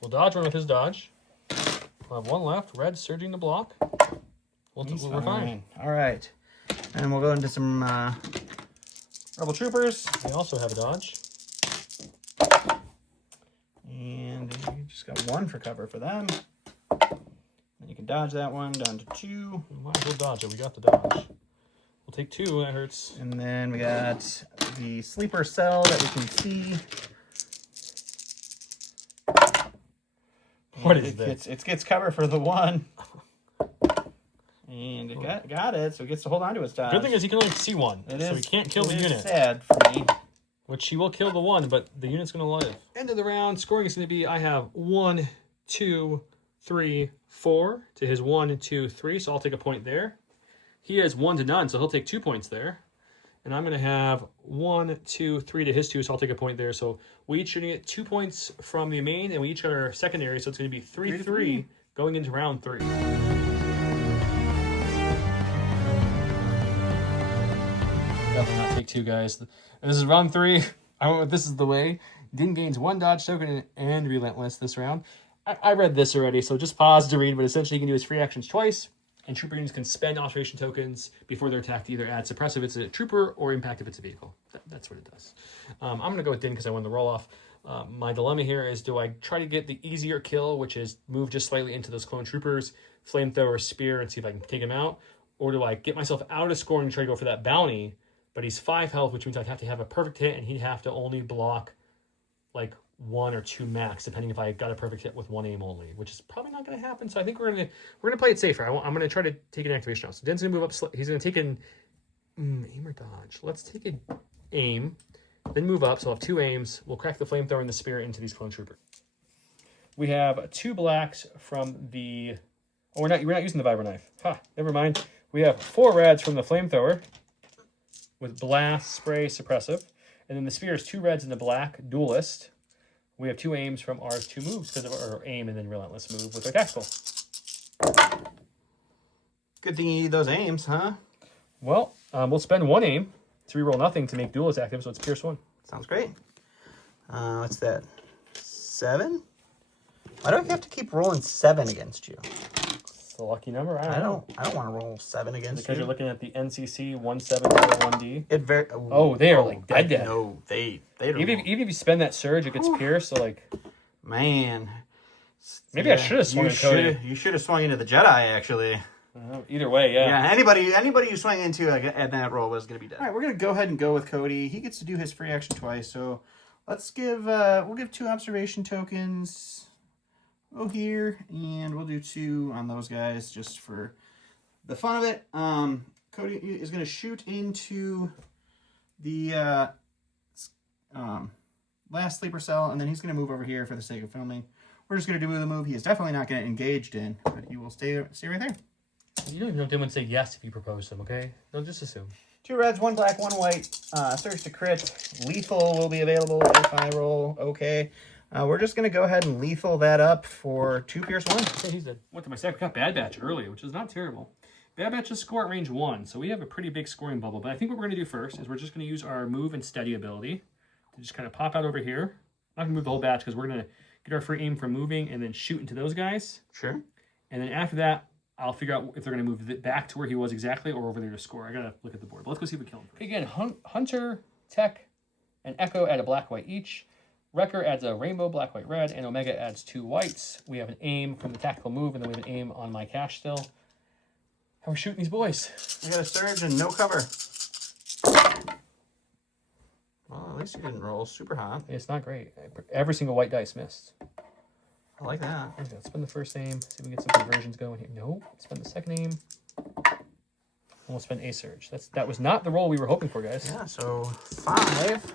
We'll dodge 1 with his dodge. We'll have 1 left. Red surging the block. We're fine. All right. And we'll go into some Rebel Troopers. They also have a dodge. And you just got 1 for cover for them. And you can dodge that one down to 2. Might as well dodge it. We got the dodge. We'll take 2. That hurts. And then we got the sleeper cell that we can see. What is this? It gets cover for the 1. And it got it, so it gets to hold on to its dodge. Good thing is he can only see one, so he can't kill the unit. Sad for me. Which he will kill the one, but the unit's going to live. End of the round, scoring is going to be, I have 1, 2, 3, 4 to his 1, 2, 3, so I'll take a point there. He has 1 to none, so he'll take 2 points there. And I'm going to have 1, 2, 3 to his 2, so I'll take a point there. So we each are going to get 2 points from the main, and we each got our secondary, so it's going to be 3-3 going into round 3. Definitely not take 2, guys. And this is round 3. I don't know if this is the way. Din gains 1 dodge token and Relentless this round. I read this already, so just pause to read, but essentially you can do his free actions twice, and trooper units can spend observation tokens before they're attacked to either add suppress if it's a trooper or impact if it's a vehicle. That's what it does. I'm going to go with Din because I won the roll-off. My dilemma here is, do I try to get the easier kill, which is move just slightly into those clone troopers, flamethrower, spear, and see if I can take him out? Or do I get myself out of scoring and try to go for that bounty, but he's 5 health, which means I'd have to have a perfect hit, and he'd have to only block like 1 or 2 max, depending if I got a perfect hit with 1 aim only, which is probably not going to happen. So I think we're gonna play it safer. I'm going to try to take an activation out. So Din's going to move up. He's going to take an aim or dodge. Let's take an aim, then move up. So I'll have 2 aims. We'll crack the flamethrower and the spear into these clone troopers. We have 2 blacks from the. Oh, we're not using the vibro knife. Ha! Never mind. We have 4 reds from the flamethrower with blast, spray, suppressive. And then the spear is 2 reds and the black, duelist. We have 2 aims from our 2 moves because of our aim and then relentless move with our tactical. Good thing you need those aims, huh? Well, we'll spend 1 aim to reroll nothing to make duelist active, so it's Pierce 1. Sounds great. What's that? 7? Why do I have to keep rolling 7 against you? It's a lucky number. I don't want to roll 7 against because you. you're looking at the NCC 1701D. It very. Oh, they are like dead. No, they don't. Even if you spend that surge, it gets pierced. So like, man, maybe I should have swung at Cody. You should have swung into the Jedi actually. Either way, yeah. Yeah, anybody you swung into at that roll was going to be dead. All right, we're going to go ahead and go with Cody. He gets to do his free action twice, so let's give we'll give 2 observation tokens. Here, and we'll do 2 on those guys just for the fun of it. Cody is going to shoot into the last sleeper cell, and then he's going to move over here for the sake of filming. We're just going to do the move he is definitely not going to engage in, but he will stay right there. You don't even know if they would say yes if you propose them, okay? They'll just assume. 2 reds, 1 black, 1 white. Surge to crit. Lethal will be available if I roll okay. We're just going to go ahead and lethal that up for 2 Pierce 1. Okay, he's dead. Went to my second. Got Bad Batch early, which is not terrible. Bad Batch's score at range 1, so we have a pretty big scoring bubble. But I think what we're going to do first is we're just going to use our move and steady ability to just kind of pop out over here. I'm not going to move the whole batch because we're going to get our free aim from moving and then shoot into those guys. Sure. And then after that, I'll figure out if they're going to move back to where he was exactly or over there to score. I got to look at the board. But let's go see if we kill him. Okay, again, Hunter, Tech, and Echo add a black-white each. Wrecker adds a rainbow, black, white, red, and Omega adds 2 whites. We have an aim from the tactical move, and then we have an aim on my cache still. How we're shooting these boys. We got a surge and no cover. Well, at least you didn't roll super hot. It's not great. Every single white dice missed. I like that. Okay, let's spend the first aim. See if we can get some conversions going here. Nope. Spend the second aim. And we'll spend a surge. That was not the roll we were hoping for, guys. Yeah, so 5.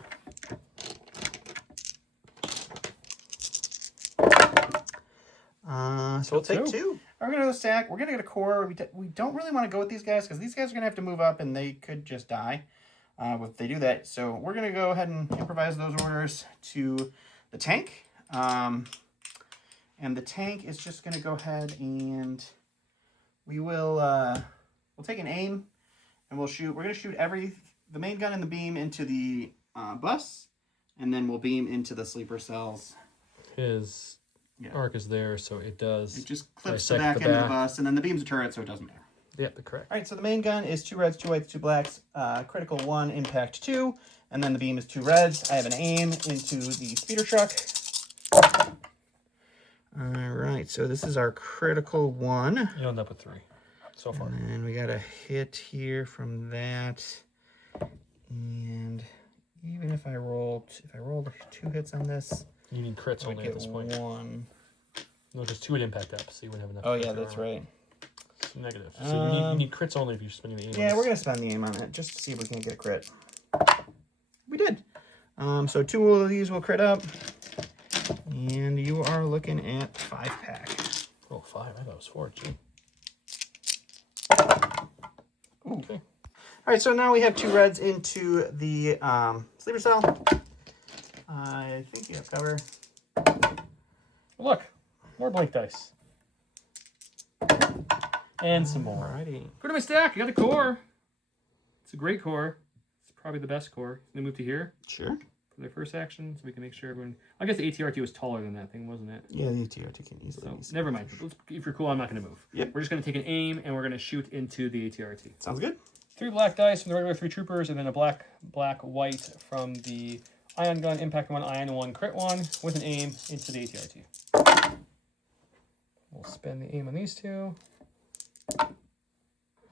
So we'll take 2. We're going to go stack. We're going to get a core. We don't really want to go with these guys because these guys are going to have to move up and they could just die if they do that. So we're going to go ahead and improvise those orders to the tank. And the tank is just going to go ahead and we will we'll take an aim and we'll shoot. We're going to shoot the main gun and the beam into the bus, and then we'll beam into the sleeper cells. His arc is there, so it does. It just clips the back end of the bus, and then the beam's a turret, so it doesn't matter. Yep, correct. All right, so the main gun is 2 reds, 2 whites, 2 blacks, critical 1, impact 2, and then the beam is 2 reds. I have an aim into the speeder truck. All right, so this is our critical 1. You end up with 3 so far. And we got a hit here from that. And even if I rolled 2 hits on this, you need crits only at this point. 1. No, just 2 would impact up, so you wouldn't have enough. Oh yeah, that's right. negative. So you need crits only if you're spending the aim. Yeah, we're gonna spend the aim on it just to see if we can get a crit. We did. So 2 of these will crit up, and you are looking at 5-pack. Oh, 5. I thought it was 4. Gee. Ooh. Okay. All right, so now we have 2 reds into the sleeper cell. I think you have cover. Look, more blank dice. And some more. Alrighty. Go to my stack. I got a core. It's a great core. It's probably the best core. Gonna move to here Sure. for their first action, so we can make sure everyone. I guess the ATRT was taller than that thing, wasn't it? Yeah, the ATRT can easily. So never mind. If you're cool, I'm not gonna move. Yep. We're just gonna take an aim and we're gonna shoot into the ATRT. Sounds good. 3 black dice from the regular 3 troopers, and then a black, white from the ion gun, impact 1, ion 1, crit 1, with an aim into the ATRT. We'll spend the aim on these 2.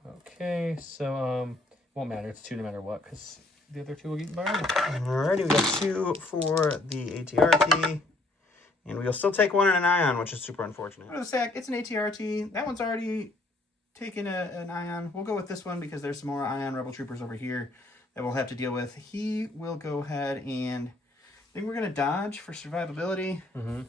Okay, so won't matter. It's 2 no matter what, because the other 2 will get burned. Alrighty, we got 2 for the ATRT. And we'll still take 1 and an ion, which is super unfortunate. Go to the sack. It's an ATRT. That one's already taken an ion. We'll go with this one because there's some more ion rebel troopers over here that we'll have to deal with. He will go ahead and I think we're going to dodge for survivability. Mm-hmm.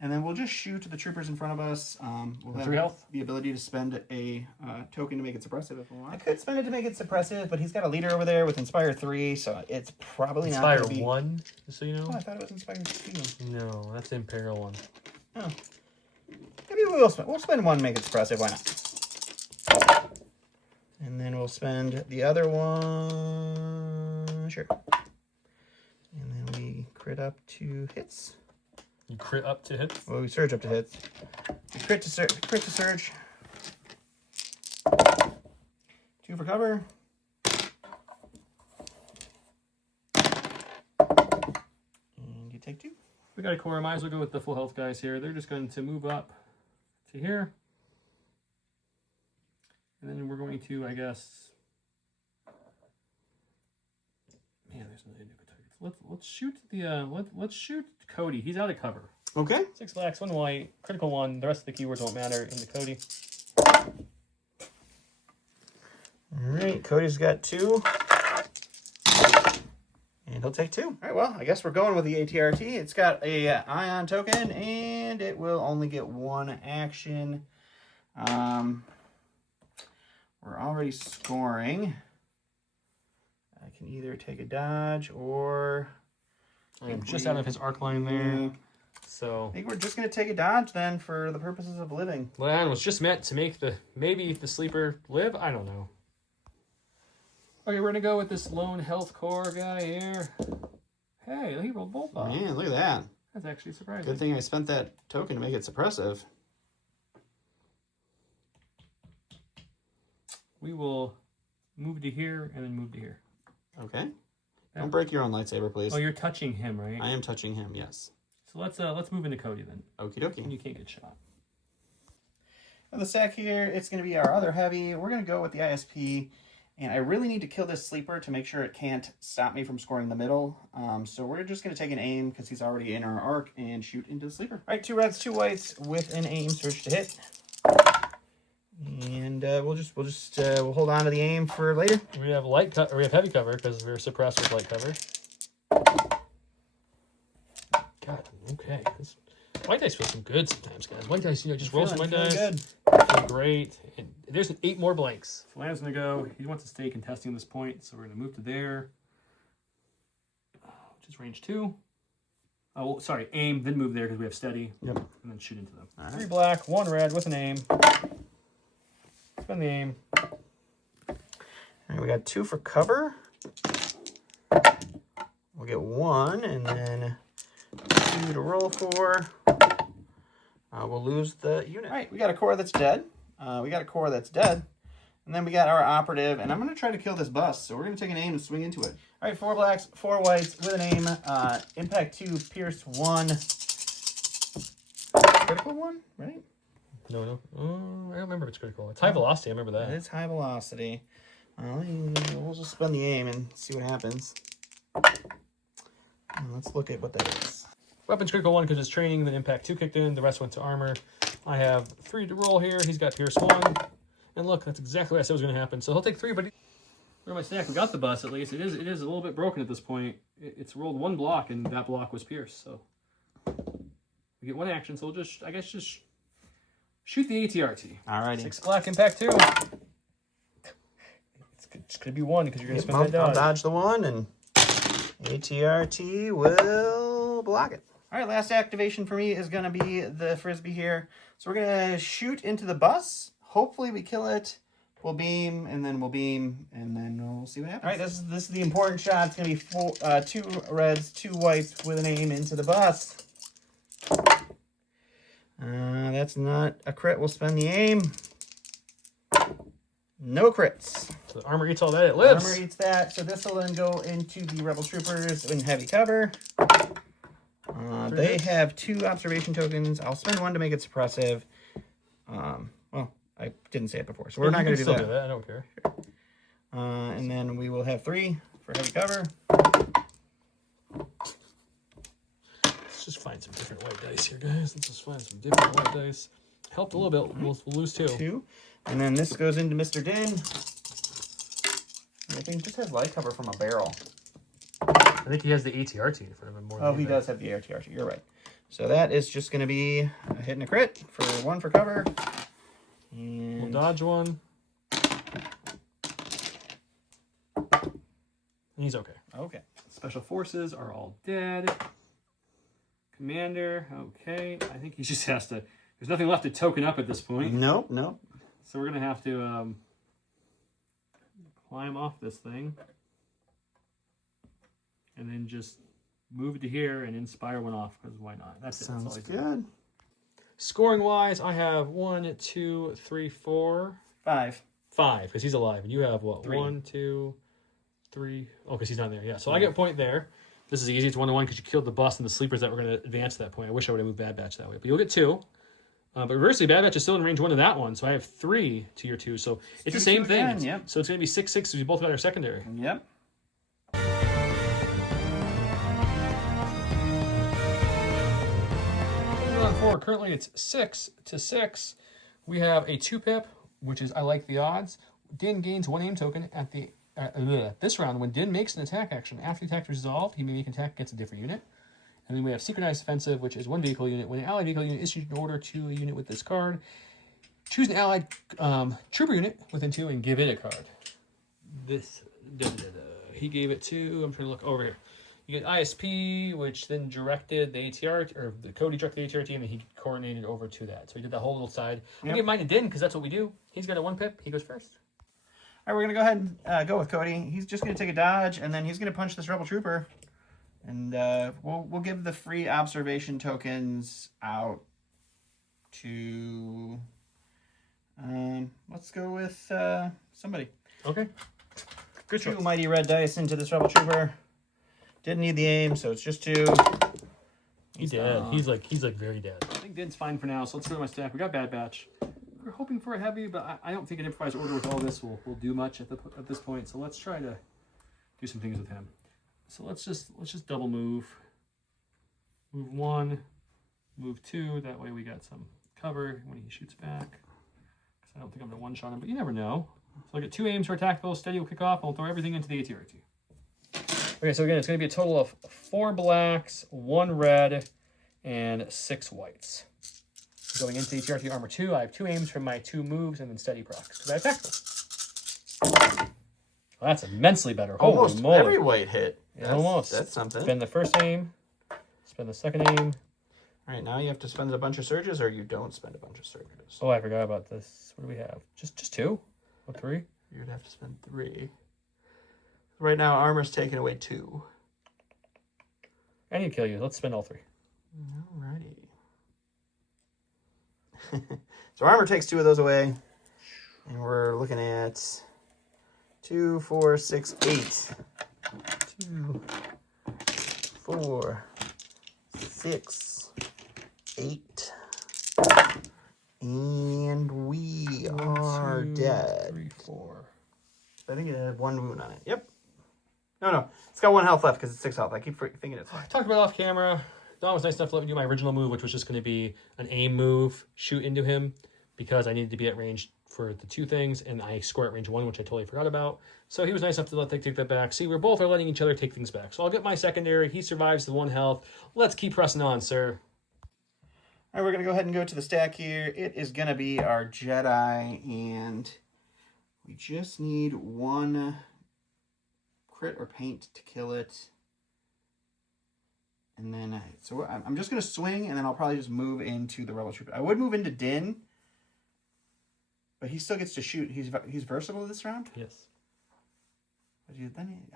And then we'll just shoot the troopers in front of us. We'll have 3 health. the ability to spend a token to make it suppressive if we want. I could spend it to make it suppressive, but he's got a leader over there with Inspire 3, so it's probably not going to be... Inspire 1, just so you know? Oh, I thought it was Inspire 2. No, that's the Imperial 1. Oh. Maybe we'll spend 1 to make it suppressive. Why not? And then we'll spend the other one... Sure. And then we crit up to hits. You crit up to hits? Well, we surge up to hits. We crit to surge. 2 for cover. And you take 2. We got a core. Might as well go with the full health guys here. They're just going to move up to here. And then we're going to, I guess... Man, there's no good targets. Let's shoot the let's shoot Cody. He's out of cover. Okay. 6 blacks, 1 white, critical 1. The rest of the keywords won't matter in the Cody. All right, Cody's got 2. And he'll take 2. All right, well, I guess we're going with the ATRT. It's got a ion token, and it will only get 1 action. We're already scoring. I can either take a dodge or... I'm just out of his arc line there. Yeah. So I think we're just going to take a dodge then for the purposes of living. Land was just meant to make maybe the sleeper live. I don't know. Okay, we're going to go with this lone health core guy here. Hey, he rolled both off. Man, look at that. That's actually surprising. Good thing I spent that token to make it suppressive. We will move to here and then move to here. Okay. Don't break your own lightsaber, please. Oh, you're touching him, right? I am touching him, yes. So let's move into Cody then. Okie dokie. And you can't get shot. On the sack here, it's going to be our other heavy. We're going to go with the ISP. And I really need to kill this sleeper to make sure it can't stop me from scoring the middle. So we're just going to take an aim because he's already in our arc and shoot into the sleeper. All right, 2 reds, 2 whites with an aim, search to hit. And we'll hold on to the aim for later. We have we have heavy cover because we're suppressed with light cover. God, okay. White dice feel some good sometimes, guys. White dice, just roll some white dice. Good. Feel great. And there's 8 more blanks. So Lamb's gonna go. He wants to stay contesting this point, so we're gonna move to there, which is range 2. Oh, well, sorry, aim, then move there because we have steady. Yep. And then shoot into them. All right. 3 black, 1 red with an aim. Spend the aim. All right, we got 2 for cover. We'll get 1 and then 2 to roll for. We'll lose the unit. All right, we got a core that's dead. And then we got our operative, and I'm going to try to kill this bus. So we're going to take an aim and swing into it. All right, 4 blacks, 4 whites with an aim. Impact 2, pierce 1. Critical 1, right? No. I don't remember if it's critical. It's high velocity. I remember that. It's high velocity. We'll just spend the aim and see what happens. And let's look at what that is. Weapons critical 1 because it's training. Then impact 2 kicked in. The rest went to armor. I have 3 to roll here. He's got pierce 1. And look, that's exactly what I said was going to happen. So he'll take 3, but where my stack? We got the bus at least. It is a little bit broken at this point. It's rolled 1 block, and that block was pierced. So we get 1 action. So we'll just shoot the ATRT. Alrighty. 6 black, impact 2. It's going to be 1 because you're going to spend that dodge. I'll dodge the 1, and ATRT will block it. All right, last activation for me is going to be the Frisbee here. So we're going to shoot into the bus. Hopefully we kill it. We'll beam, and then we'll beam, and then we'll see what happens. All right, this is the important shot. It's going to be 2 reds, 2 whites with an aim into the bus. That's not a crit. We'll spend the aim. No crits. So the armor eats all that. It lives. Armor eats that. So this will then go into the Rebel Troopers in heavy cover. They have 2 observation tokens. I'll spend 1 to make it suppressive. Well, I didn't say it before, so we're not going to do that. I don't care. And then we will have 3 for heavy cover. Let's just find some different white dice here, guys. Let's just find some different white dice. Helped a little bit. We'll lose 2. 2. And then this goes into Mr. Din. I think he just has light cover from a barrel. I think he has the ATRT in front of him more than he does have the ATRT. You're right. So that is just going to be a hit and a crit for 1 for cover. And we'll dodge 1. And he's okay. Okay. Special forces are all dead. Commander, okay. I think he just has to... There's nothing left to token up at this point. Nope. So we're going to have to climb off this thing. And then just move it to here and inspire 1 off, because why not? That's Sounds it. That's all good. Doing. Scoring wise, I have 1, 2, 3, 4, 5. 5, because he's alive. And you have what? 3. 1, 2, 3. Oh, because he's not there. Yeah. So I get a point there. This is easy. It's 1-1 because you killed the bus and the sleepers that were going to advance to that point. I wish I would have moved Bad Batch that way. But you'll get 2. But reversely, Bad Batch is still in range 1 of that one. So I have 3 to your 2. So it's the same thing. Again, yep. So it's going to be 6-6 because we both got our secondary. Yep. Forward. Currently it's 6-6. We have a 2-pip, which is I like the odds. Din gains 1 aim token at the this round. When Din makes an attack action, after the attack is resolved, he may make an attack against a different unit. And then we have Synchronized Offensive, which is 1 vehicle unit. When an allied vehicle unit issues an order to a unit with this card, choose an allied trooper unit within 2 and give it a card. He gave it to, I'm trying to look over here. You get ISP, which then directed the ATR, or the Cody directed the ATRT, and then he coordinated over to that. So he did that whole little side. I give mine to Din, because that's what we do. He's got a 1-pip. He goes first. All right, we're going to go ahead and go with Cody. He's just going to take a dodge, and then he's going to punch this Rebel Trooper. And we'll give the free observation tokens out to... let's go with somebody. Okay. Good choice. 2 mighty red dice into this Rebel Trooper. Didn't need the aim, so it's just 2. He's dead. He's like very dead. I think Din's fine for now, so let's go to my stack. We got Bad Batch. We're hoping for a heavy, but I don't think an improvised order with all this will do much at this point. So let's try to do some things with him. So let's just double move. Move 1, move 2. That way we got some cover when he shoots back. Because I don't think I'm gonna one-shot him, but you never know. So I get 2 aims for attack. Steady will kick off. I'll throw everything into the ATRT. Okay, so again, it's going to be a total of 4 blacks, 1 red, and 6 whites. Going into ATRT armor 2, I have 2 aims for my 2 moves and then steady procs, because I have tactical. Well, that's immensely better. Almost every white hit. Almost. That's something. Spend the first aim, spend the second aim. All right, now you have to spend a bunch of surges, or you don't spend a bunch of surges. Oh, I forgot about this. What do we have? Just 2? Or 3? You'd have to spend 3. Right now, armor's taking away 2. I need to kill you. Let's spend all 3. Alrighty. So armor takes 2 of those away. And we're looking at 2, 4, 6, 8. 2, 4, 6, 8. And we are dead. 3, 4. I think it had 1 wound on it. Yep. No. It's got 1 health left because it's 6 health. I keep thinking it's... I talked about it off camera. Don was nice enough to let me do my original move, which was just going to be an aim move, shoot into him, because I needed to be at range for the 2 things, and I score at range 1, which I totally forgot about. So he was nice enough to let take that back. See, we're both are letting each other take things back. So I'll get my secondary. He survives the 1 health. Let's keep pressing on, sir. All right, we're going to go ahead and go to the stack here. It is going to be our Jedi, and we just need 1 crit or paint to kill it. And then, so I'm just going to swing, and then I'll probably just move into the Rebel Trooper. I would move into Din, but he still gets to shoot. He's versatile this round? Yes.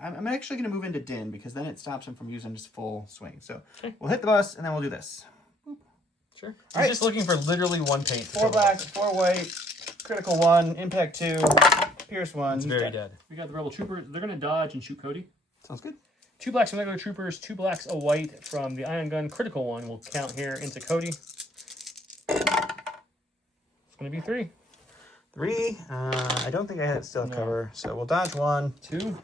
I'm actually going to move into Din, because then it stops him from using his full swing. So okay. We'll hit the bus, and then we'll do this. Sure. I'm just looking for literally 1 paint. 4 black, 4 white, critical 1, impact 2, pierce 1. He's very dead. We got the Rebel Troopers. They're going to dodge and shoot Cody. Sounds good. 2 blacks from regular troopers, 2 blacks, a white from the ion gun. Critical 1 will count here into Cody. It's going to be 3. 3. I don't think I had still cover, so we'll dodge 1. 2.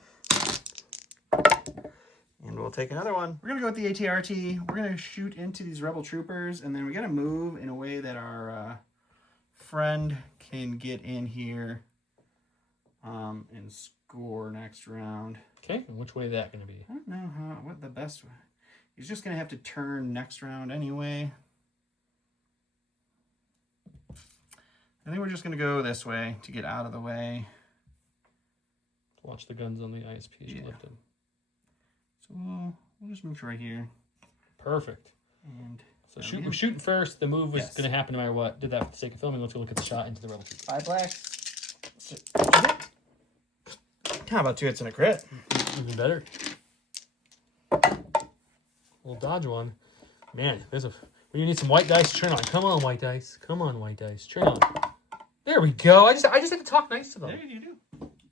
And we'll take another one. We're going to go with the ATRT. We're going to shoot into these Rebel Troopers, and then we got to move in a way that our friend can get in here and score next round. Okay, and which way is that going to be? I don't know what the best way. He's just going to have to turn next round anyway. I think we're just going to go this way to get out of the way. Watch the guns on the ISP as you lift them. So we'll just move to right here. Perfect. And so we're shooting first. The move was going to happen no matter what. Did that for the sake of filming. Let's go look at the shot into the Rebel Troopers. 5 blacks. How about 2 hits and a crit? Even better. We'll dodge 1. Man, we need some white dice to turn on. Come on, white dice. Come on, white dice. Turn on. There we go. I just had to talk nice to them. There you do.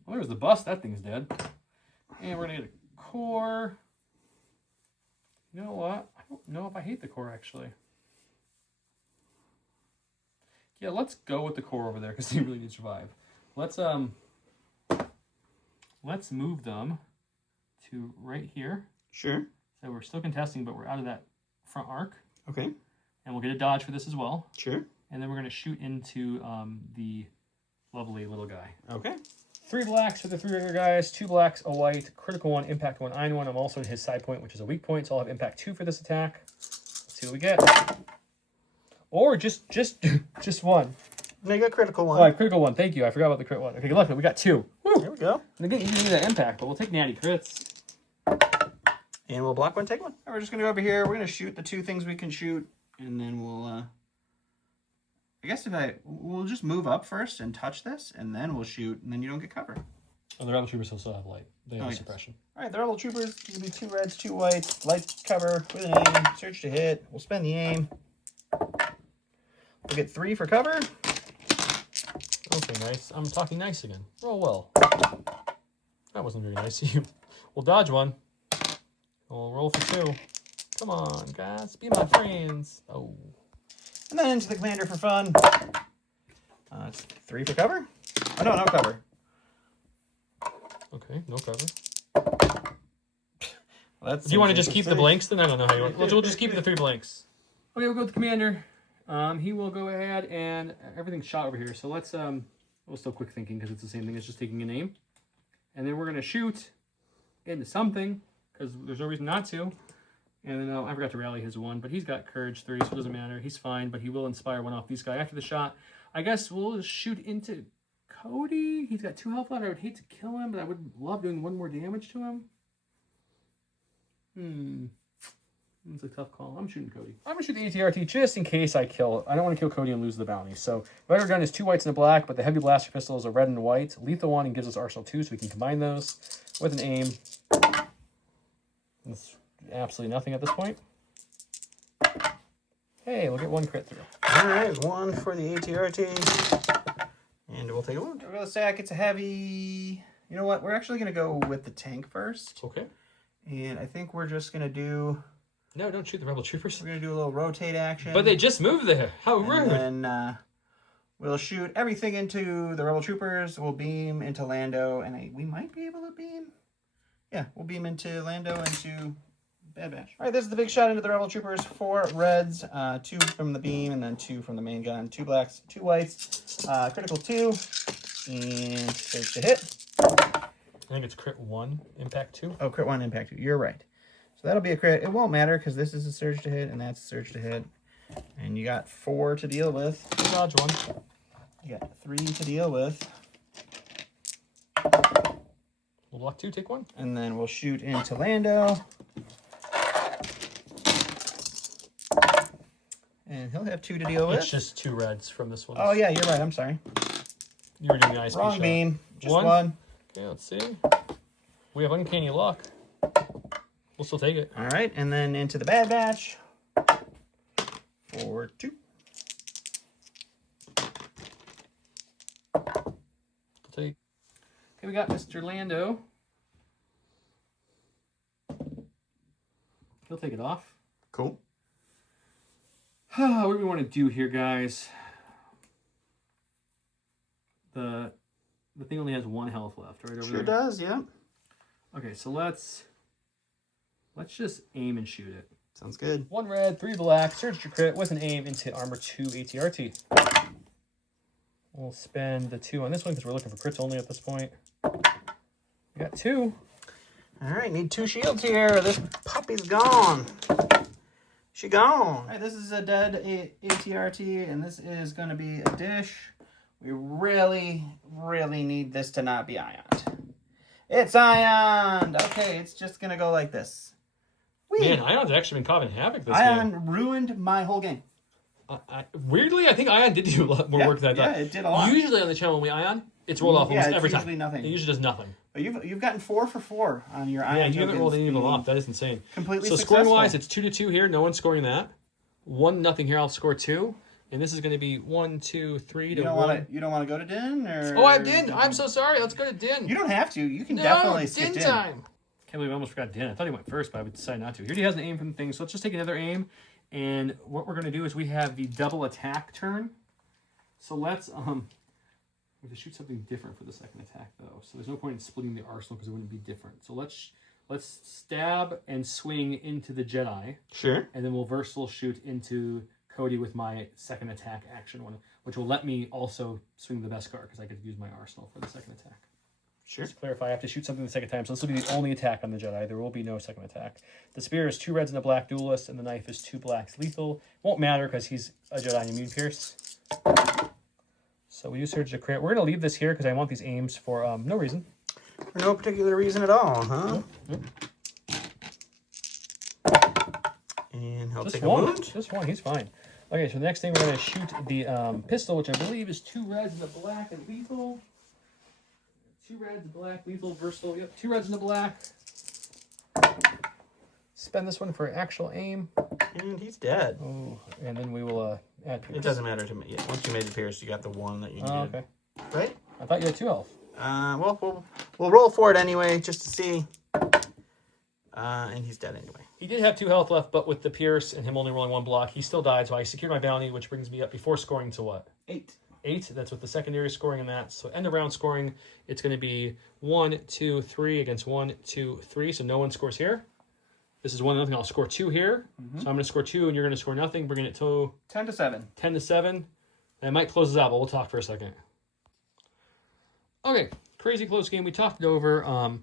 Well, there's the bust. That thing's dead. And we're going to get a core. You know what? I don't know if I hate the core, actually. Yeah, let's go with the core over there because they really need to survive. Let's move them to right here. Sure. So we're still contesting, but we're out of that front arc. Okay. And we'll get a dodge for this as well. Sure. And then we're going to shoot into the lovely little guy. Okay. 3 blacks for the 3 regular guys, 2 blacks, a white, critical 1, impact 1, iron 1. I'm also in his side point, which is a weak point, so I'll have impact 2 for this attack. Let's see what we get. Or just 1. No, you got critical 1. Oh, I have critical 1. Thank you. I forgot about the crit 1. Okay, look, we got 2. Woo! There we go. And again, you can do that impact, but we'll take natty crits. And we'll block 1, take 1. Right, we're just going to go over here. We're going to shoot the 2 things we can shoot, and then we'll I guess we'll just move up first and touch this, and then we'll shoot, and then you don't get cover. Oh, the Rebel Troopers still have light. They have suppression. All right, the Rebel Troopers, it's going to be 2 reds, 2 whites, light cover with an aim, search to hit. We'll spend the aim. We'll get 3 for cover. Okay, nice. I'm talking nice again. Roll well. That wasn't very nice of you. We'll dodge 1. We'll roll for 2. Come on, guys. Be my friends. Oh. And then into the commander for fun. It's 3 for cover. Oh, no cover. Okay, no cover. Well, that's do you want to just keep the blanks then? I don't know how you want. We'll just keep the 3 blanks. Okay, we'll go with the commander. He will go ahead and everything's shot over here. So let's we'll still quick thinking because it's the same thing as just taking a name. And then we're gonna shoot into something because there's no reason not to. And then I forgot to rally his 1, but he's got courage 3, so it doesn't matter. He's fine, but he will inspire 1 off these guys after the shot. I guess we'll shoot into Cody. He's got 2 health left. I would hate to kill him, but I would love doing 1 more damage to him. It's a tough call. I'm shooting Cody. I'm going to shoot the ATRT just in case I kill it. I don't want to kill Cody and lose the bounty. So, regular gun is 2 whites and a black, but the heavy blaster pistol is a red and a white. Lethal 1 and gives us arsenal 2, so we can combine those with an aim. It's absolutely nothing at this point. Hey, we'll get 1 crit through. All right, 1 for the ATRT. And we'll take a look. We'll go stack. It's a heavy... You know what? We're actually going to go with the tank first. Okay. And I think we're just going to do... No, don't shoot the Rebel Troopers. We're going to do a little rotate action. But they just moved there. How rude. And then we'll shoot everything into the Rebel Troopers. We'll beam into Lando. And we might be able to beam. Yeah, we'll beam into Lando into Bad Batch. All right, this is the big shot into the Rebel Troopers. 4 reds, 2 from the beam, and then 2 from the main gun. 2 blacks, 2 whites. Critical 2, and surge to hit. I think it's crit 1, impact 2. Oh, crit 1, impact 2. You're right. So that'll be a crit. It won't matter because this is a surge to hit, and that's a surge to hit. And you got 4 to deal with. Dodge 1. You got 3 to deal with. We'll block 2, take 1. And then we'll shoot into Lando. And he'll have 2 to deal with. It's just 2 reds from this one. Oh, yeah, you're right. I'm sorry. You were doing the ISP Wrong shot. beam. Just 1. Okay, let's see. We have uncanny luck. We'll still take it. All right, and then into the Bad Batch. For 2. We'll take. Okay, we got Mr. Lando. He'll take it off. Cool. What do we want to do here, guys? The thing only has 1 health left, right over Sure there. does, yeah. Okay, so let's just aim and shoot it. Sounds good. 1 red, 3 black, surge to crit with an aim into armor 2 ATRT. We'll spend the 2 on this one because we're looking for crits only at this point. We got 2. All right, need 2 shields here. This puppy's gone. She gone. All right, this is a dead ATRT, and this is going to be a dish. We really, really need this to not be ioned. It's ioned. Okay, it's just going to go like this. Whee. Man, Ion's actually been causing havoc this Ion game. ruined my whole game. Weirdly, I think Ion did do a lot more work than I thought. Yeah, it did a lot. Usually on the channel when we Ion, it's rolled off almost every time. Usually nothing. It usually does nothing. But you've gotten 4 for 4 on your Ion. Yeah, you haven't tokens rolled any of them being off. That is insane. Completely so successful. scoring wise, it's 2-2 here. No one's scoring that. 1-0 here. I'll score 2, and this is going to be 1, 2, 3 to 1. You don't want to go to Din, or? Oh, I have Din. I'm so sorry. Let's go to Din. You don't have to. You can definitely skip Din time. Can't believe I almost forgot Din. I thought he went first, but I would decide not to. Here he has an aim from the thing, so let's just take another aim. And what we're going to do is we have the double attack turn. So let's we have to shoot something different for the second attack though. So there's no point in splitting the arsenal because it wouldn't be different. So let's stab and swing into the Jedi. Sure. And then we'll versatile shoot into Cody with my second attack action one, which will let me also swing the Beskar because I get to use my arsenal for the second attack. Sure. Just to clarify, I have to shoot something the second time, so this will be the only attack on the Jedi. There will be no second attack. The spear is 2 reds and a black duelist, and the knife is 2 blacks lethal. Won't matter because he's a Jedi immune pierce. So we use surge to crit. We're going to leave this here because I want these aims for no reason. For no particular reason at all, huh? Yep. And he'll Just take one. a wound. Just one. He's fine. Okay, so the next thing we're going to shoot the pistol, which I believe is 2 reds and a black and lethal. 2 reds, black, lethal, versatile. Yep, 2 reds and a black. Spend this one for actual aim. And he's dead. Oh, and then we will add pierce. It doesn't matter to me. Yeah, once you made the pierce, you got the 1 that you needed. Oh, okay. Right? I thought you had 2 health. Well, we'll roll for it anyway, just to see. And he's dead anyway. He did have 2 health left, but with the pierce and him only rolling 1 block, he still died. So I secured my bounty, which brings me up before scoring to what? 8. 8. That's with the secondary scoring in that. So end of round scoring, it's going to be 1, 2, 3 against 1, 2, 3. So no one scores here. This is 1-0. I'll score 2 here. So I'm going to score 2, and you're going to score nothing, bringing it to 10-7. 10-7. And I might close this out, but we'll talk for a second. Okay, crazy close game. We talked it over.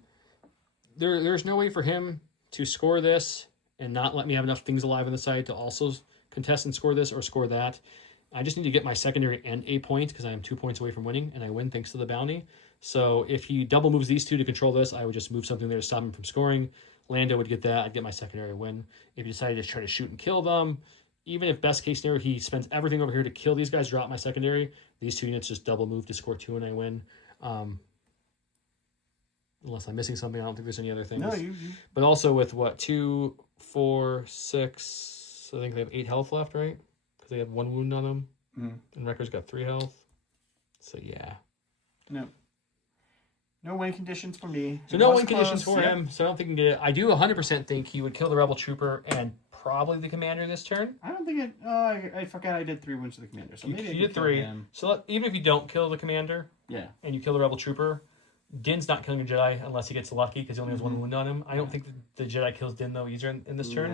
There's no way for him to score this and not let me have enough things alive on the side to also contest and score this or score that. I just need to get my secondary and a point because I am 2 points away from winning, and I win thanks to the bounty. So if he double moves these 2 to control this, I would just move something there to stop him from scoring. Lando would get that. I'd get my secondary win. If he decided to try to shoot and kill them, even if best case scenario, he spends everything over here to kill these guys, drop my secondary, these 2 units just double move to score 2 and I win. Unless I'm missing something, I don't think there's any other things. No, you. But also with what, 2, 4, 6, I think they have 8 health left, right? Because they have 1 wound on them. And Wrecker's got 3 health. So yeah. No. No win conditions for me. So no win conditions for him. So I don't think he can get it. I do 100% think he would kill the Rebel Trooper and probably the Commander this turn. I don't think it. Oh, I forgot I did 3 wounds to the Commander. So maybe you did 3. So even if you don't kill the Commander, yeah, and you kill the Rebel Trooper, Din's not killing a Jedi unless he gets lucky because he only has one wound on him. I don't think the Jedi kills Din though either in this turn.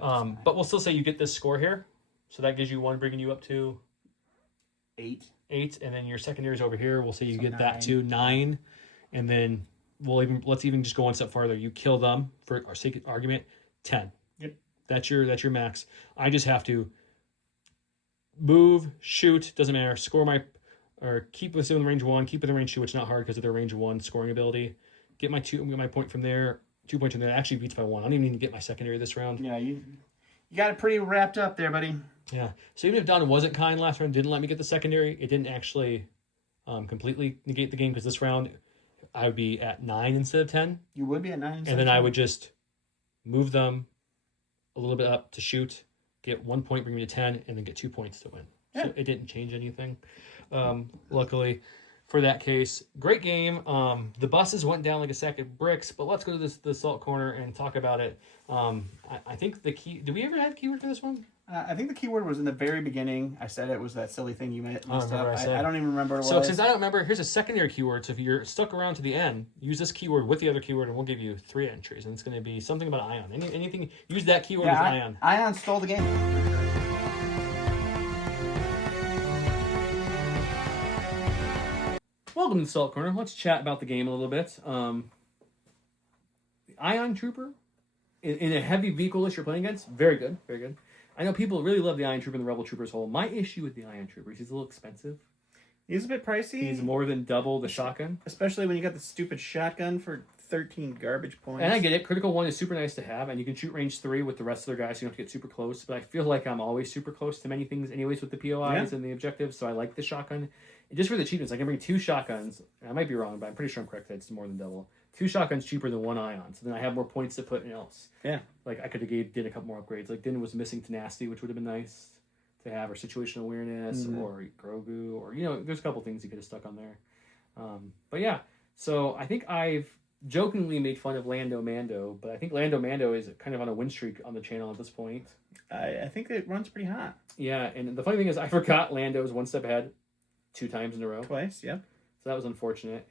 No. But we'll still say you get this score here, so that gives you 1, bringing you up to 8. 8, and then your secondary is over here. We'll say you get 9. that to 9, and then let's even just go one step farther. You kill them for our sake of argument, 10. Yep. That's your max. I just have to move, shoot, doesn't matter. Or keep within range 1, keep within range 2, which is not hard because of their range 1 scoring ability. Get my point from there. 2 points from there. That actually beats by 1. I don't even need to get my secondary this round. Yeah, you got it pretty wrapped up there, buddy. Yeah. So even if Don wasn't kind last round, didn't let me get the secondary, it didn't actually completely negate the game because this round I would be at 9 instead of 10. You would be at 9. And then I would just move them a little bit up to shoot, get 1 point, bring me to 10, and then get 2 points to win. Yeah. So it didn't change anything. Luckily for that case, great game. The buses went down like a sack of bricks, but let's go to the salt corner and talk about it. I think the key. Did we ever have keyword for this one? I think the keyword was in the very beginning. I said it was that silly thing you messed up. I don't even remember what it was. So since I don't remember, here's a secondary keyword. So if you're stuck around to the end, use this keyword with the other keyword, and we'll give you 3 entries. And it's going to be something about ion. Anything. Use that keyword with ion. Ion stole the game. Welcome to the Salt Corner. Let's chat about the game a little bit. The Ion Trooper, in a heavy vehicle list you're playing against, very good, very good. I know people really love the Ion Trooper and the Rebel Trooper's whole. My issue with the Ion Trooper is he's a little expensive. He's a bit pricey. He's more than double the shotgun. Especially when you got the stupid shotgun for 13 garbage points. And I get it. Critical 1 is super nice to have, and you can shoot range 3 with the rest of their guys, so you don't have to get super close. But I feel like I'm always super close to many things anyways with the POIs and the objectives, so I like the shotgun. Just for the cheapness, I can bring 2 shotguns. I might be wrong, but I'm pretty sure I'm correct that it's more than double. 2 shotguns cheaper than 1 ion, so then I have more points to put in else. Yeah. Like, I could have gave Din a couple more upgrades. Like, Din was missing tenacity, which would have been nice to have, or situational awareness, or Grogu, or, there's a couple things he could have stuck on there. But yeah, so I think I've jokingly made fun of Lando Mando, but I think Lando Mando is kind of on a win streak on the channel at this point. I think it runs pretty hot. Yeah, and the funny thing is I forgot Lando's 1 step ahead 2 times in a row. Twice, yeah. So that was unfortunate.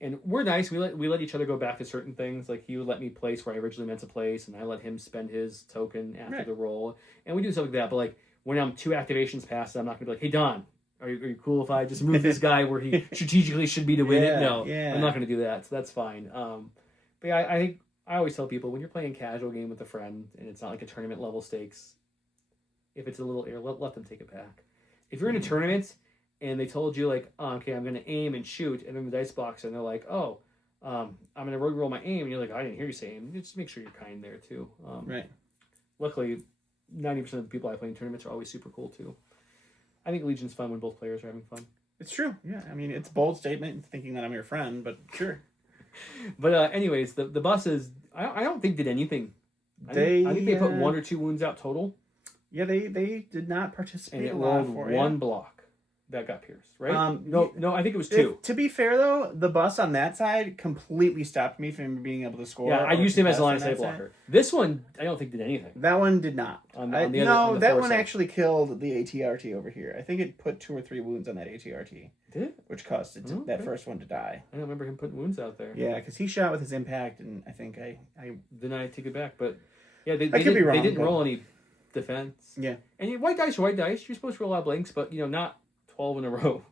And we're nice. We let each other go back to certain things. Like, he would let me place where I originally meant to place, and I let him spend his token after the roll. And we do stuff like that. But, like, when I'm 2 activations past, I'm not going to be like, hey, Don, are you cool if I just move this guy where he strategically should be to win it? No, I'm not going to do that. So that's fine. But yeah, I think I always tell people when you're playing a casual game with a friend and it's not like a tournament level stakes, if it's a little air, let them take it back. If you're in a tournament and they told you, like, oh, okay, I'm going to aim and shoot, and then the dice box, and they're like, oh, I'm going to roll my aim, and you're like, I didn't hear you say aim. Just make sure you're kind there, too. Right. Luckily, 90% of the people I play in tournaments are always super cool, too. I think Legion's fun when both players are having fun. It's true, yeah. I mean, it's a bold statement thinking that I'm your friend, but sure. But anyways, the buses, I don't think did anything. I think they put 1 or 2 wounds out total. Yeah, they did not participate. And it rolled one block that got pierced, right? No, I think it was 2. To be fair, though, the bus on that side completely stopped me from being able to score. Yeah, I used him as a line of sight blocker. This one, I don't think did anything. That one did not. That one actually killed the ATRT over here. I think it put 2 or 3 wounds on that ATRT. Did it? Which caused that first one to die. I don't remember him putting wounds out there. Yeah, because he shot with his impact, and I think Then I take it back, but yeah, they wrong, didn't roll any defense. Yeah. And white dice are white dice. You're supposed to roll out blanks, but not 12 in a row.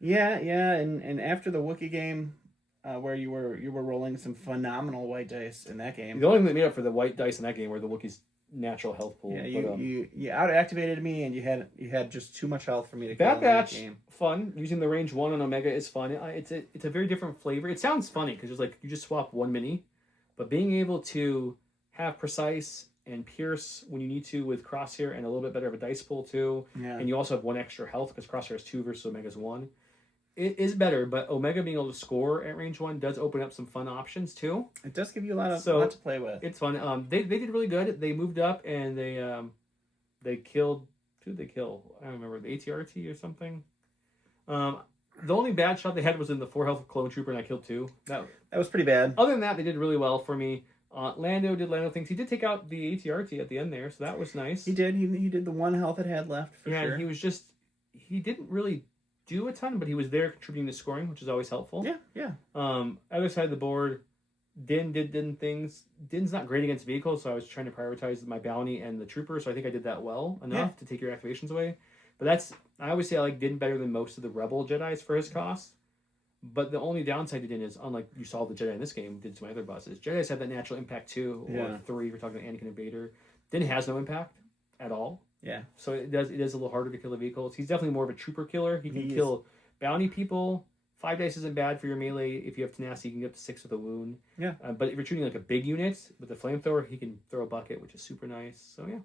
Yeah, and after the Wookiee game, where you were rolling some phenomenal white dice in that game. The only thing that made up for the white dice in that game were the Wookiee's natural health pool. Yeah, you out activated me, and you had just too much health for me to kill Bad in Batch, that game. Fun. Using the range 1 on Omega is fun. It's a very different flavor. It sounds funny because it's like you just swap 1 mini, but being able to have precise and pierce when you need to with Crosshair and a little bit better of a dice pool too. Yeah. And you also have 1 extra health because Crosshair is 2 versus Omega's 1. It is better, but Omega being able to score at range 1 does open up some fun options too. It does give you a lot to play with. It's fun. They did really good. They moved up and they killed. Who did they kill? I don't remember, the ATRT or something. The only bad shot they had was in the 4 health clone trooper, and I killed 2. That was pretty bad. Other than that, they did really well for me. Lando did Lando things. He did take out the ATRT at the end there, so that was nice. He did. He did the 1 health it had left for sure. Yeah, he was just... He didn't really do a ton, but he was there contributing to scoring, which is always helpful. Yeah. Other side of the board, Din did Din things. Din's not great against vehicles, so I was trying to prioritize my bounty and the trooper, so I think I did that well enough to take your activations away. But I always say I like Din better than most of the Rebel Jedis for his cost. But the only downside to Din is, unlike you saw the Jedi in this game, did to my other bosses, Jedis have that natural impact 2 or 3. We're talking about Anakin and Vader. Din has no impact at all. Yeah. So it is a little harder to kill the vehicles. He's definitely more of a trooper killer. He can kill bounty people. 5 dice isn't bad for your melee. If you have tenacity, you can get up to 6 with a wound. Yeah. But if you're shooting like a big unit with a flamethrower, he can throw a bucket, which is super nice. So yeah.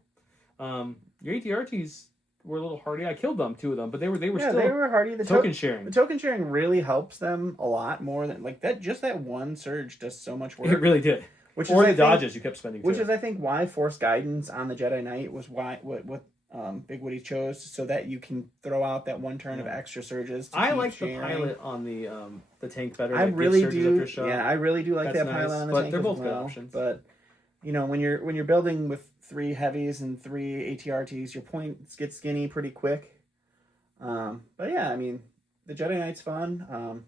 Your ATRTs were a little hardy. I killed them, 2 of them, but they were still they were hardy. The token sharing. The token sharing really helps them a lot more than like that. Just that one surge does so much work. It really did. Which or is, the dodges you kept spending. Which too. is, I think, why Force Guidance on the Jedi Knight was what Big Woody chose, so that you can throw out that one turn of extra surges. I like the pilot on the tank better. I really do. Yeah, I really do like that nice. pilot on the but tank. They're both as good well. options. But you know, when you're building with 3 heavies and 3 ATRTs, your points get skinny pretty quick. But yeah, I mean, the Jedi Knight's fun.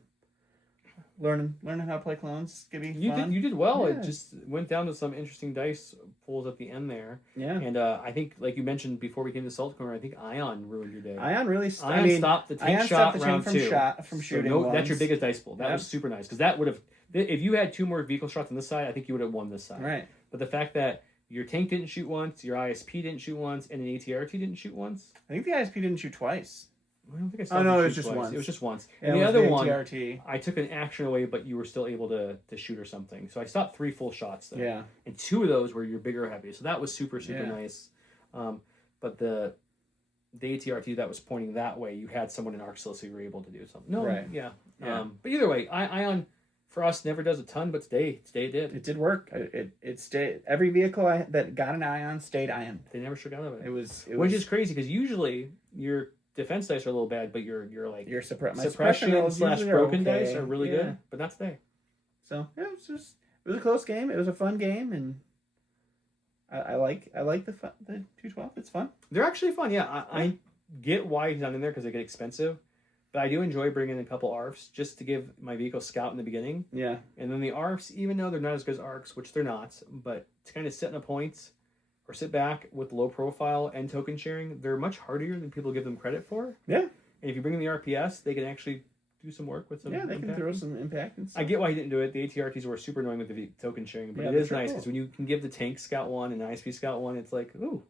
Learning how to play clones can be fun. You did well. Yeah. It just went down to some interesting dice pulls at the end there. Yeah. And I think, like you mentioned before we came to Salt Corner, I think Ion ruined your day. Ion really stopped the tank shot round 2. From shooting. So that's your biggest dice pull. That was super nice because that would have, if you had 2 more vehicle shots on this side, I think you would have won this side. Right. But the fact that your tank didn't shoot once, your ISP didn't shoot once, and an ATRT didn't shoot once. I think the ISP didn't shoot twice. I don't think I saw it was shoot just twice. once. It was just once. Yeah, And the other one, ATRT. I took an action away, but you were still able to shoot or something. So I stopped 3 full shots there. Yeah. And 2 of those were your bigger heavy. So that was super nice. But the ATRT that was pointing that way, you had someone in Arc Still, so you were able to do something. No, right. Yeah. But either way, Ion for us never does a ton, but today it did. It did work. It stayed. Every vehicle that got an Ion stayed Ion. They never shook out of it. Which is crazy because usually your defense dice are a little bad, but your suppression rolls / usually broken okay. dice are really good, but not today. So yeah, it was a close game. It was a fun game, and I like the 212. It's fun. They're actually fun. Yeah, I get why he's not in there because they get expensive, but I do enjoy bringing in a couple ARFs just to give my vehicle scout in the beginning. Yeah, and then the ARFs, even though they're not as good as ARCs, which they're not, but to kind of sit in a point or sit back with low profile and token sharing, they're much harder than people give them credit for. Yeah. And if you bring in the RPS, they can actually do some work with some they can throw some impact and stuff. I get why he didn't do it. The ATRTs were super annoying with the token sharing, but it is nice because when you can give the tank scout one and ISP scout one, it's like, ooh.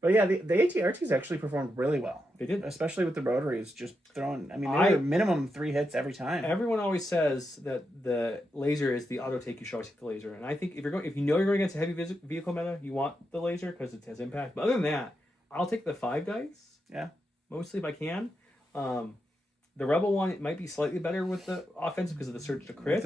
But yeah, the ATRTs actually performed really well. They did. Especially with the rotaries just throwing, I mean, they were minimum 3 hits every time. Everyone always says that the laser is the auto take. You should always take the laser. And I think if you know you're going against a heavy vehicle meta, you want the laser because it has impact. But other than that, I'll take the 5 dice. Yeah. Mostly if I can. The Rebel one, it might be slightly better with the offense because of the surge to crit.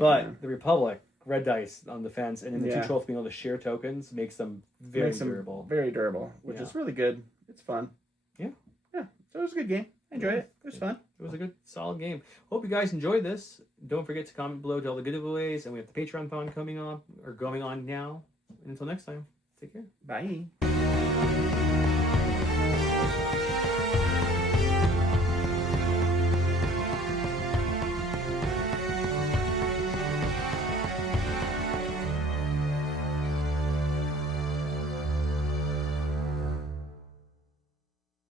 But the Republic, red dice on the fence, and in the 212 being able to share tokens makes them very durable. Very durable, which is really good. It's fun. Yeah. Yeah. So it was a good game. I enjoyed it. It was fun. It was a good, solid game. Hope you guys enjoyed this. Don't forget to comment below to all the giveaways, and we have the Patreon fund going on now. And until next time, take care. Bye.